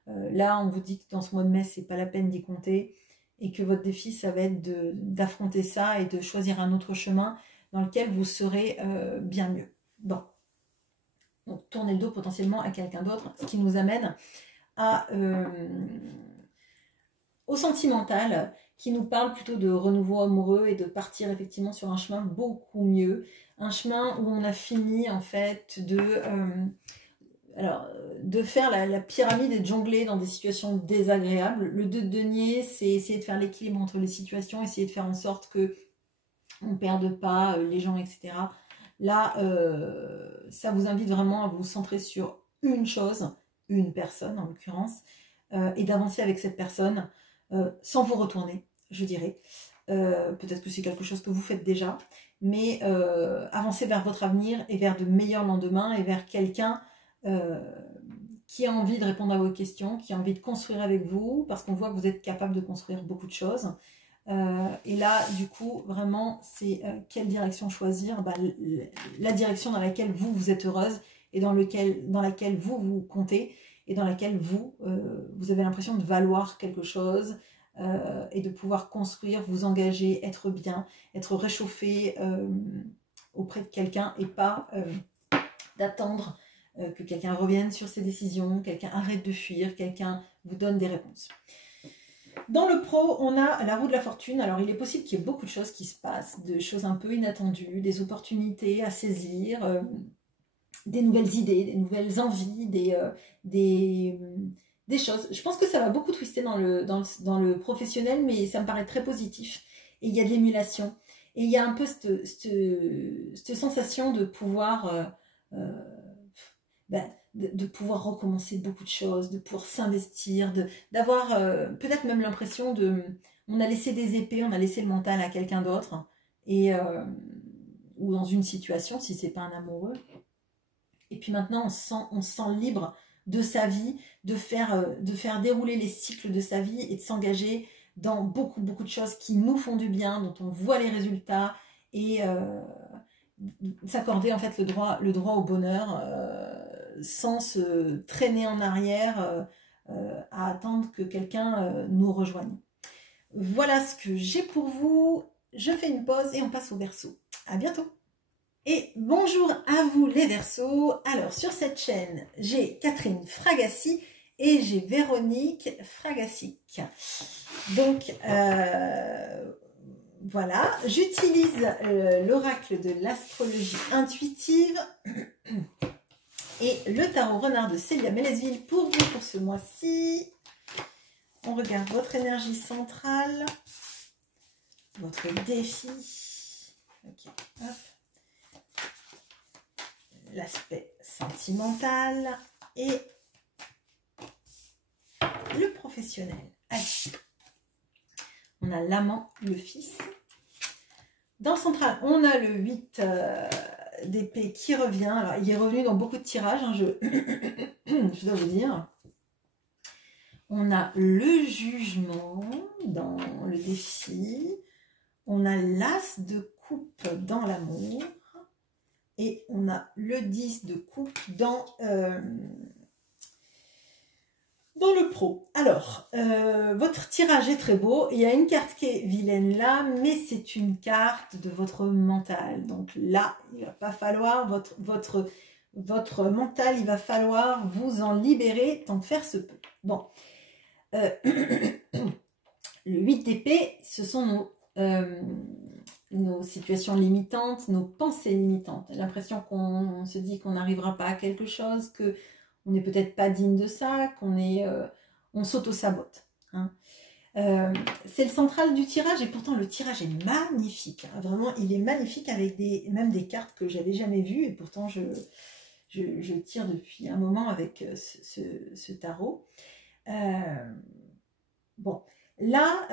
Là, on vous dit que dans ce mois de mai, c'est pas la peine d'y compter et que votre défi, ça va être d'affronter ça et de choisir un autre chemin dans lequel vous serez bien mieux. Bon. Donc, tournez le dos potentiellement à quelqu'un d'autre, ce qui nous amène au sentimental, qui nous parle plutôt de renouveau amoureux et de partir effectivement sur un chemin beaucoup mieux, un chemin où on a fini en fait de faire la pyramide et de jongler dans des situations désagréables. Le 2 de denier, c'est essayer de faire l'équilibre entre les situations, essayer de faire en sorte que on ne perde pas les gens, etc. Là, ça vous invite vraiment à vous centrer sur une chose, une personne en l'occurrence, et d'avancer avec cette personne sans vous retourner, je dirais. Peut-être que c'est quelque chose que vous faites déjà, mais avancer vers votre avenir et vers de meilleurs lendemains et vers quelqu'un qui a envie de répondre à vos questions, qui a envie de construire avec vous, parce qu'on voit que vous êtes capable de construire beaucoup de choses. Et là, du coup, vraiment, c'est quelle direction choisir? La direction dans laquelle vous êtes heureuse et dans laquelle vous comptez et dans laquelle vous avez l'impression de valoir quelque chose et de pouvoir construire, vous engager, être bien, être réchauffé auprès de quelqu'un et pas d'attendre que quelqu'un revienne sur ses décisions, quelqu'un arrête de fuir, quelqu'un vous donne des réponses. Dans le pro, on a la roue de la fortune. Alors, il est possible qu'il y ait beaucoup de choses qui se passent, de choses un peu inattendues, des opportunités à saisir, des nouvelles idées, des nouvelles envies, des choses. Je pense que ça va beaucoup twister dans le professionnel, mais ça me paraît très positif. Et il y a de l'émulation. Et il y a un peu cette sensation de pouvoir... de pouvoir recommencer beaucoup de choses, de pouvoir s'investir, d'avoir peut-être même l'impression on a laissé des épées, on a laissé le mental à quelqu'un d'autre, ou dans une situation, si c'est pas un amoureux. Et puis maintenant, on se sent libre de sa vie, de faire dérouler les cycles de sa vie et de s'engager dans beaucoup, beaucoup de choses qui nous font du bien, dont on voit les résultats, et s'accorder en fait le droit au bonheur sans se traîner en arrière à attendre que quelqu'un nous rejoigne. Voilà ce que j'ai pour vous. Je fais une pause et on passe au Verseau. À bientôt. Et bonjour à vous les Verseaux. Alors sur cette chaîne, j'ai Catherine Fragassi et j'ai Véronique Fragassic. Donc voilà, j'utilise l'oracle de l'astrologie intuitive et le tarot renard de Célia Mélesville pour vous pour ce mois-ci. On regarde votre énergie centrale, votre défi, ok, hop, l'aspect sentimental et le professionnel. Allez. On a l'amant, le fils. Dans le central, on a le 8 d'épée qui revient. Alors, il est revenu dans beaucoup de tirages, hein, je dois vous dire. On a le jugement dans le défi. On a l'as de coupe dans l'amour. Et on a le 10 de coupe dans le pro. Alors, votre tirage est très beau. Il y a une carte qui est vilaine là, mais c'est une carte de votre mental. Donc là, il va pas falloir, votre mental, il va falloir vous en libérer tant que faire se peut. Bon. Le 8 d'épée, ce sont nos situations limitantes, nos pensées limitantes. L'impression qu'on se dit qu'on n'arrivera pas à quelque chose, que on n'est peut-être pas digne de ça, on s'auto-sabote. Hein. C'est le central du tirage et pourtant le tirage est magnifique. Hein. Vraiment, il est magnifique avec même des cartes que j'avais jamais vues et pourtant je tire depuis un moment avec ce tarot. Bon, là,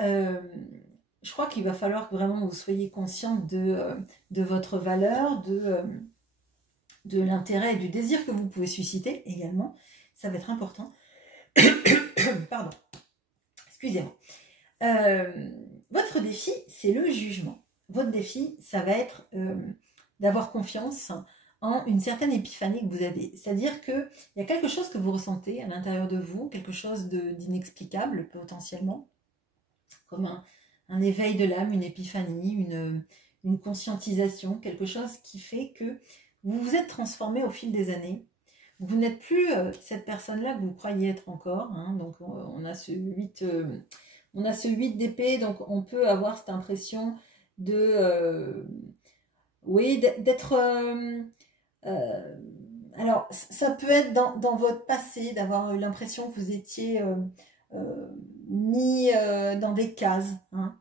je crois qu'il va falloir que vraiment vous soyez consciente de votre valeur, de l'intérêt et du désir que vous pouvez susciter également. Ça va être important. Pardon. Excusez-moi. Votre défi, c'est le jugement. Votre défi, ça va être d'avoir confiance en une certaine épiphanie que vous avez. C'est-à-dire qu'il y a quelque chose que vous ressentez à l'intérieur de vous, quelque chose d'inexplicable potentiellement, comme un éveil de l'âme, une épiphanie, une conscientisation, quelque chose qui fait que vous vous êtes transformé au fil des années. Vous n'êtes plus cette personne-là que vous croyez être encore. Hein. Donc on a ce 8 d'épée, donc on peut avoir cette impression oui, d'être... alors, ça peut être dans votre passé, d'avoir eu l'impression que vous étiez mis dans des cases, hein,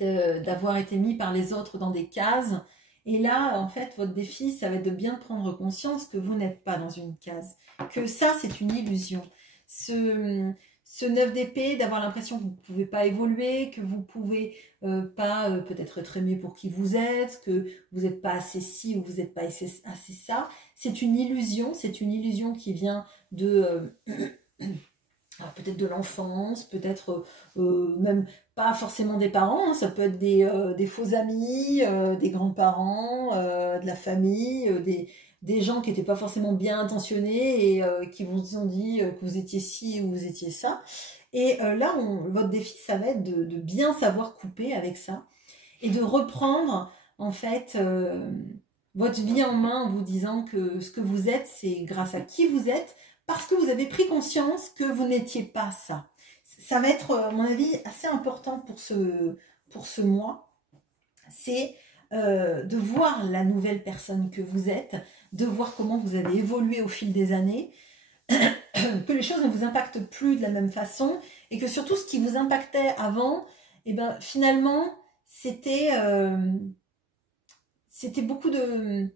d'avoir été mis par les autres dans des cases. Et là, en fait, votre défi, ça va être de bien prendre conscience que vous n'êtes pas dans une case, que ça, c'est une illusion. Ce 9 d'épée, d'avoir l'impression que vous ne pouvez pas évoluer, que vous ne pouvez pas peut-être être aimé pour qui vous êtes, que vous n'êtes pas assez ci ou vous n'êtes pas assez ça. C'est une illusion qui vient de... peut-être de l'enfance, peut-être même pas forcément des parents, hein, ça peut être des faux amis, des grands-parents, de la famille, des gens qui n'étaient pas forcément bien intentionnés et qui vous ont dit que vous étiez ci ou vous étiez ça. Et là, votre défi, ça va être de bien savoir couper avec ça et de reprendre en fait votre vie en main en vous disant que ce que vous êtes, c'est grâce à qui vous êtes, parce que vous avez pris conscience que vous n'étiez pas ça. Ça va être, à mon avis, assez important pour ce mois. C'est de voir la nouvelle personne que vous êtes, de voir comment vous avez évolué au fil des années, que les choses ne vous impactent plus de la même façon, et que surtout ce qui vous impactait avant, et ben, finalement, c'était beaucoup de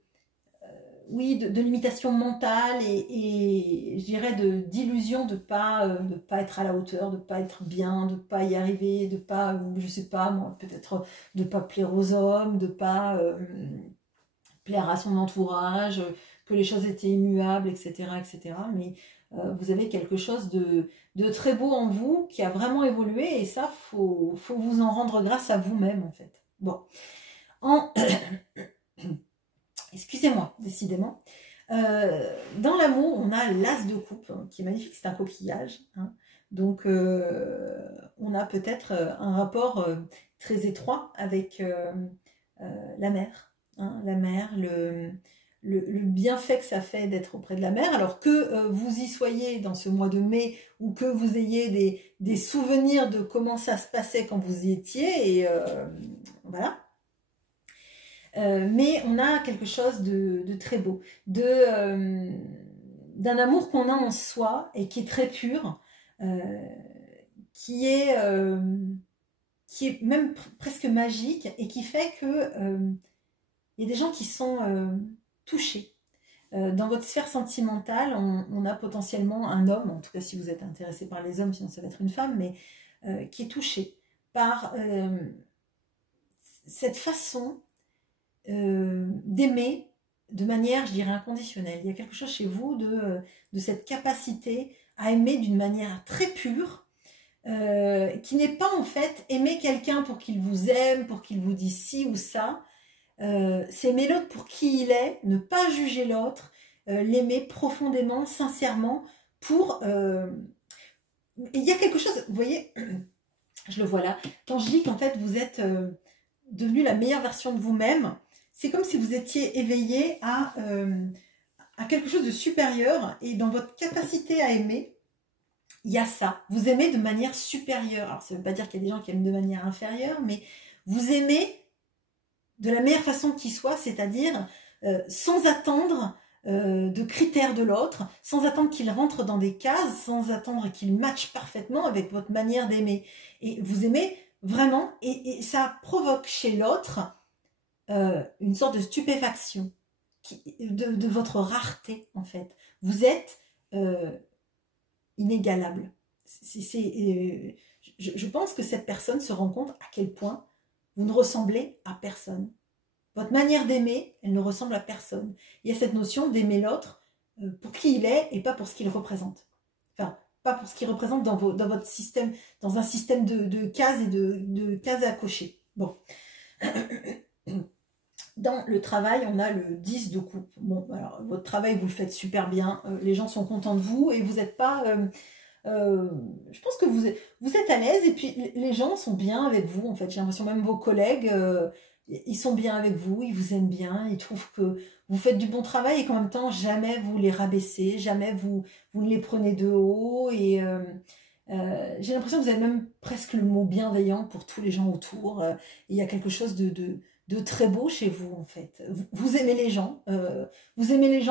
limitations mentales et je dirais d'illusions de pas être à la hauteur, de pas être bien, de pas y arriver, de pas, je sais pas moi, peut-être de pas plaire aux hommes, de pas plaire à son entourage, que les choses étaient immuables, etc., etc. Mais vous avez quelque chose de très beau en vous qui a vraiment évolué et ça, faut vous en rendre grâce à vous-même en fait. Bon, excusez-moi, décidément. Dans l'amour, on a l'as de coupe, hein, qui est magnifique, c'est un coquillage. Hein. Donc, on a peut-être un rapport très étroit avec la mer. Hein, la mer, le bienfait que ça fait d'être auprès de la mer, alors que vous y soyez dans ce mois de mai ou que vous ayez des souvenirs de comment ça se passait quand vous y étiez, et voilà. Mais on a quelque chose de très beau, d'un amour qu'on a en soi et qui est très pur, qui est même presque magique et qui fait que il y a des gens qui sont touchés. Dans votre sphère sentimentale, on a potentiellement un homme, en tout cas si vous êtes intéressé par les hommes, sinon ça va être une femme, mais qui est touché par cette façon d'aimer de manière, je dirais, inconditionnelle. Il y a quelque chose chez vous de cette capacité à aimer d'une manière très pure, qui n'est pas en fait aimer quelqu'un pour qu'il vous aime, pour qu'il vous dise ci ou ça. C'est aimer l'autre pour qui il est, ne pas juger l'autre, l'aimer profondément, sincèrement, pour... Il y a quelque chose, vous voyez, je le vois là, quand je dis qu'en fait vous êtes devenu la meilleure version de vous-même, c'est comme si vous étiez éveillé à quelque chose de supérieur, et dans votre capacité à aimer, il y a ça. Vous aimez de manière supérieure. Alors ça ne veut pas dire qu'il y a des gens qui aiment de manière inférieure, mais vous aimez de la meilleure façon qui soit, c'est-à-dire sans attendre de critères de l'autre, sans attendre qu'il rentre dans des cases, sans attendre qu'il matche parfaitement avec votre manière d'aimer. Et vous aimez vraiment, et ça provoque chez l'autre une sorte de stupéfaction de votre rareté, en fait. Vous êtes inégalable. Je pense que cette personne se rend compte à quel point vous ne ressemblez à personne. Votre manière d'aimer, elle ne ressemble à personne. Il y a cette notion d'aimer l'autre pour qui il est et pas pour ce qu'il représente. Enfin, pas pour ce qu'il représente dans votre système, dans un système de cases et de cases à cocher. Bon. Dans le travail, on a le 10 de coupe. Bon, alors, votre travail, vous le faites super bien. Les gens sont contents de vous et vous n'êtes pas... je pense que vous êtes à l'aise et puis les gens sont bien avec vous, en fait. J'ai l'impression même vos collègues, ils sont bien avec vous, ils vous aiment bien, ils trouvent que vous faites du bon travail et qu'en même temps, jamais vous les rabaissez, jamais vous ne les prenez de haut. Et j'ai l'impression que vous avez même presque le mot bienveillant pour tous les gens autour. Il y a quelque chose de très beau chez vous, en fait. Vous aimez les gens,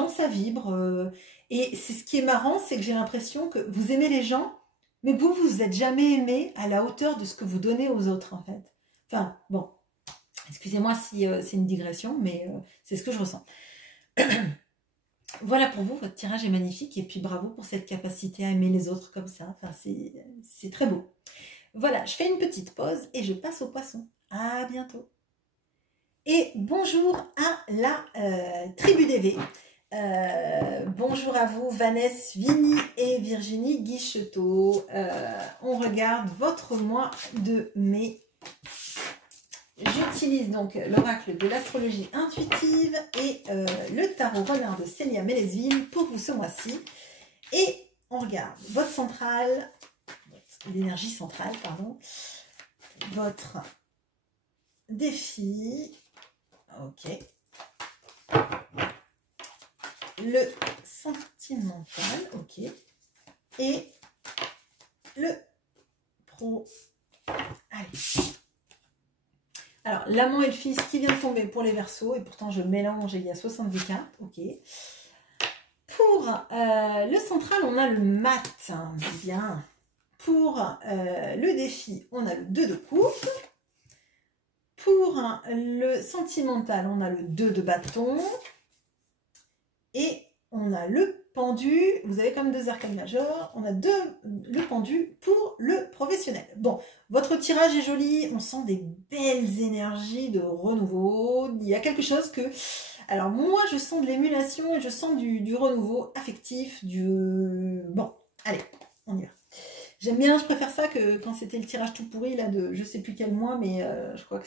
ça vibre. Et c'est ce qui est marrant, c'est que j'ai l'impression que vous aimez les gens, mais que vous êtes jamais aimé à la hauteur de ce que vous donnez aux autres, en fait. Enfin, bon, excusez-moi si c'est une digression, mais c'est ce que je ressens. Voilà pour vous, votre tirage est magnifique, et puis bravo pour cette capacité à aimer les autres comme ça. Enfin, c'est très beau. Voilà, je fais une petite pause et je passe au poisson. À bientôt. Et bonjour à la tribu DV. Bonjour à vous, Vanessa, Vini et Virginie Guichetot. On regarde votre mois de mai. j'utilise donc l'oracle de l'astrologie intuitive et le tarot renard de Célia Mélesville pour vous ce mois-ci. Et on regarde votre centrale, l'énergie centrale, pardon, votre défi, ok, le sentimental, ok, et le pro. Allez. Alors, l'amant et le fils qui vient de tomber pour les Verseaux, et pourtant je mélange et il y a 70 cartes, ok. Pour le central, on a le mat, bien. Pour le défi, on a le 2 de coupe. Pour le sentimental, on a le 2 de bâton. Et on a le pendu. Vous avez comme 2 arcanes majeurs. On a le pendu pour le professionnel. Bon, votre tirage est joli. On sent des belles énergies de renouveau. Il y a quelque chose que... Alors moi, je sens de l'émulation et je sens du renouveau affectif. Bon, allez, on y va. J'aime bien, je préfère ça que quand c'était le tirage tout pourri là de je sais plus quel mois, mais je crois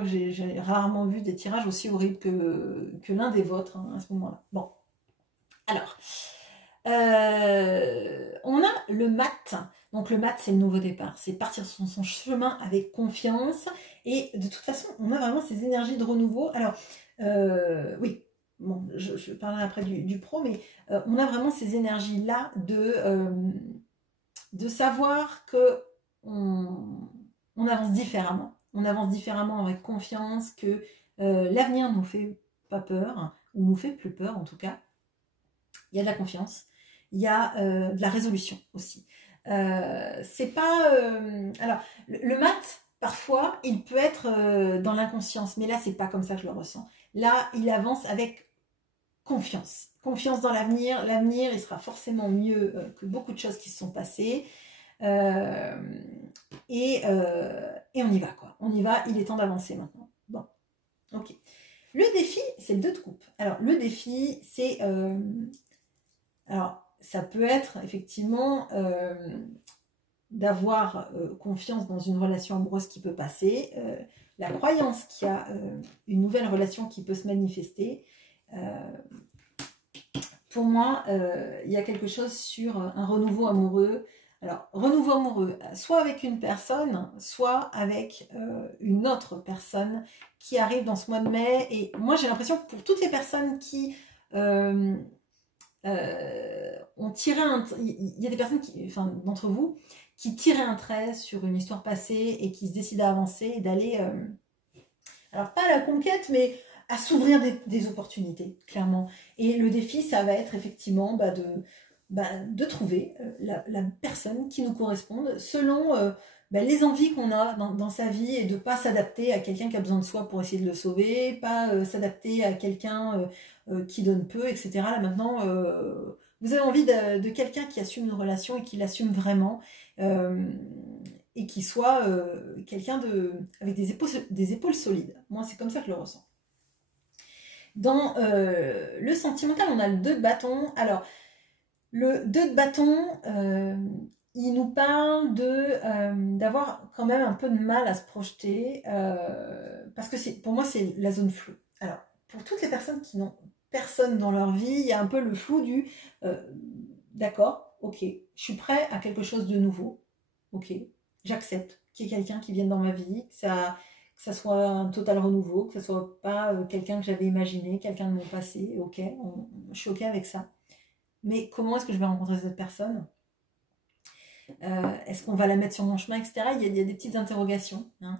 que j'ai rarement vu des tirages aussi horribles que l'un des vôtres hein, à ce moment-là. Bon, alors, on a le mat. Donc le mat, c'est le nouveau départ, c'est partir sur son chemin avec confiance. Et de toute façon, on a vraiment ces énergies de renouveau. Alors, oui, bon, je parlerai après du pro, mais on a vraiment ces énergies-là de savoir que on avance différemment. On avance différemment avec confiance, que l'avenir nous fait pas peur, ou nous fait plus peur en tout cas. Il y a de la confiance, il y a de la résolution aussi. C'est pas... alors, le mat, parfois, il peut être dans l'inconscience, mais là, c'est pas comme ça que je le ressens. Là, il avance avec confiance. Confiance dans l'avenir. L'avenir, il sera forcément mieux que beaucoup de choses qui se sont passées. Et on y va, quoi. On y va, il est temps d'avancer maintenant. Bon, ok. Le défi, c'est le 2 de coupe. Alors, le défi, c'est... alors, ça peut être effectivement d'avoir confiance dans une relation amoureuse qui peut passer, la croyance qu'il y a une nouvelle relation qui peut se manifester. Pour moi, il y a quelque chose sur un renouveau amoureux. Alors, renouveau amoureux, soit avec une personne, soit avec une autre personne qui arrive dans ce mois de mai. Et moi, j'ai l'impression que pour toutes les personnes qui... on tirait il y a des personnes enfin, d'entre vous qui tiraient un trait sur une histoire passée et qui se décident à avancer et d'aller alors pas à la conquête mais à s'ouvrir des opportunités clairement. Et le défi ça va être effectivement de trouver la personne qui nous corresponde selon les envies qu'on a dans sa vie et de ne pas s'adapter à quelqu'un qui a besoin de soi pour essayer de le sauver, pas s'adapter à quelqu'un qui donne peu, etc. Là maintenant, vous avez envie de quelqu'un qui assume une relation et qui l'assume vraiment et qui soit quelqu'un avec des épaules solides. Moi, c'est comme ça que je le ressens. Dans le sentimental, on a le 2 de bâton. Alors, le 2 de bâton, il nous parle d'avoir quand même un peu de mal à se projeter parce que pour moi, c'est la zone floue. Alors, pour toutes les personnes qui n'ont personne dans leur vie, il y a un peu le flou du d'accord, ok, je suis prêt à quelque chose de nouveau, ok, j'accepte qu'il y ait quelqu'un qui vienne dans ma vie, que ça soit un total renouveau, que ça soit pas quelqu'un que j'avais imaginé, quelqu'un de mon passé, ok, je suis ok avec ça. Mais comment est-ce que je vais rencontrer cette personne? Est-ce qu'on va la mettre sur mon chemin, etc. Il y a des petites interrogations. Hein.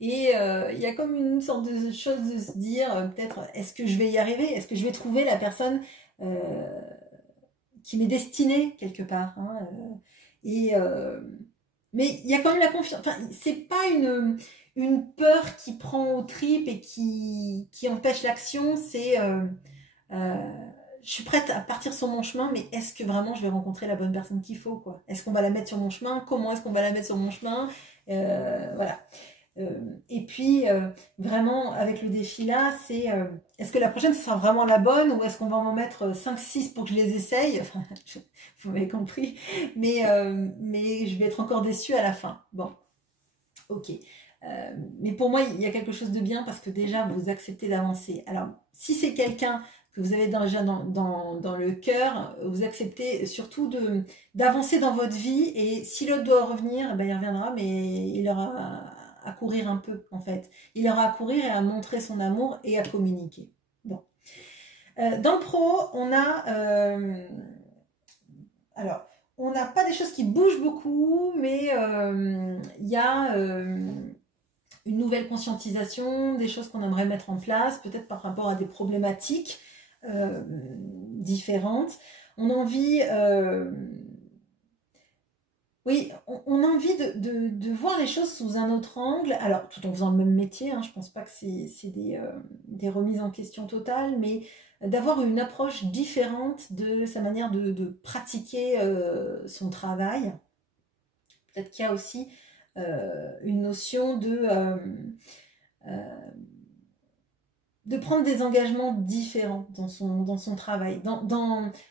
Et il y a comme une sorte de chose de se dire, peut-être, est-ce que je vais y arriver? Est-ce que je vais trouver la personne qui m'est destinée quelque part hein, mais il y a quand même la confiance. Enfin, c'est pas une peur qui prend aux tripes et qui empêche l'action. C'est je suis prête à partir sur mon chemin, mais est-ce que vraiment je vais rencontrer la bonne personne qu'il faut quoi? Est-ce qu'on va la mettre sur mon chemin? Comment est-ce qu'on va la mettre sur mon chemin? Voilà. Et puis, vraiment, avec le défi là, c'est est-ce que la prochaine, ce sera vraiment la bonne ou est-ce qu'on va m'en mettre 5-6 pour que je les essaye? Enfin, vous m'avez compris. Mais je vais être encore déçue à la fin. Bon, ok. Mais pour moi, il y a quelque chose de bien parce que déjà, vous acceptez d'avancer. Alors, si c'est quelqu'un que vous avez déjà dans le cœur, vous acceptez surtout d'avancer dans votre vie. Et si l'autre doit revenir, ben, il reviendra, mais il aura à courir un peu, en fait. Il aura à courir et à montrer son amour et à communiquer. Bon. Dans le pro, on a... alors, on n'a pas des choses qui bougent beaucoup, mais il y a une nouvelle conscientisation, des choses qu'on aimerait mettre en place, peut-être par rapport à des problématiques différentes. On a envie, oui, on a envie de voir les choses sous un autre angle, alors tout en faisant le même métier, hein, je ne pense pas que c'est des remises en question totales, mais d'avoir une approche différente de sa manière de pratiquer son travail. Peut-être qu'il y a aussi une notion de prendre des engagements différents dans son travail.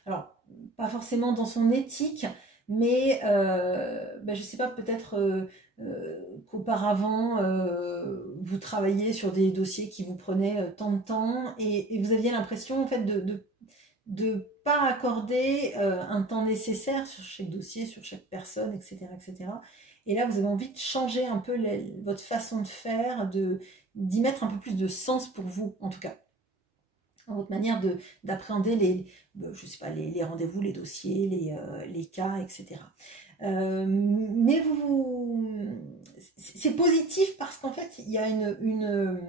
Alors, pas forcément dans son éthique, mais je ne sais pas, peut-être qu'auparavant, vous travailliez sur des dossiers qui vous prenaient tant de temps et vous aviez l'impression en fait de pas accorder un temps nécessaire sur chaque dossier, sur chaque personne, etc., etc. Et là, vous avez envie de changer un peu votre façon de faire, d'y mettre un peu plus de sens pour vous, en tout cas. Dans votre manière d'appréhender je sais pas, les rendez-vous, les dossiers, les cas, etc. Mais c'est positif parce qu'en fait, il y a une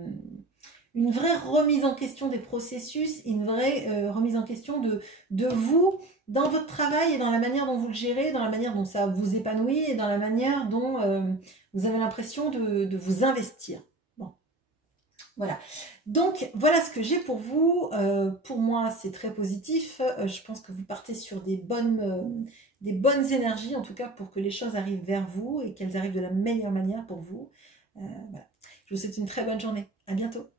vraie remise en question des processus, une vraie remise en question de vous dans votre travail et dans la manière dont vous le gérez, dans la manière dont ça vous épanouit et dans la manière dont vous avez l'impression de vous investir. Bon, voilà. Donc, voilà ce que j'ai pour vous. Pour moi, c'est très positif. Je pense que vous partez sur des bonnes énergies, en tout cas, pour que les choses arrivent vers vous et qu'elles arrivent de la meilleure manière pour vous. Voilà. Je vous souhaite une très bonne journée. À bientôt.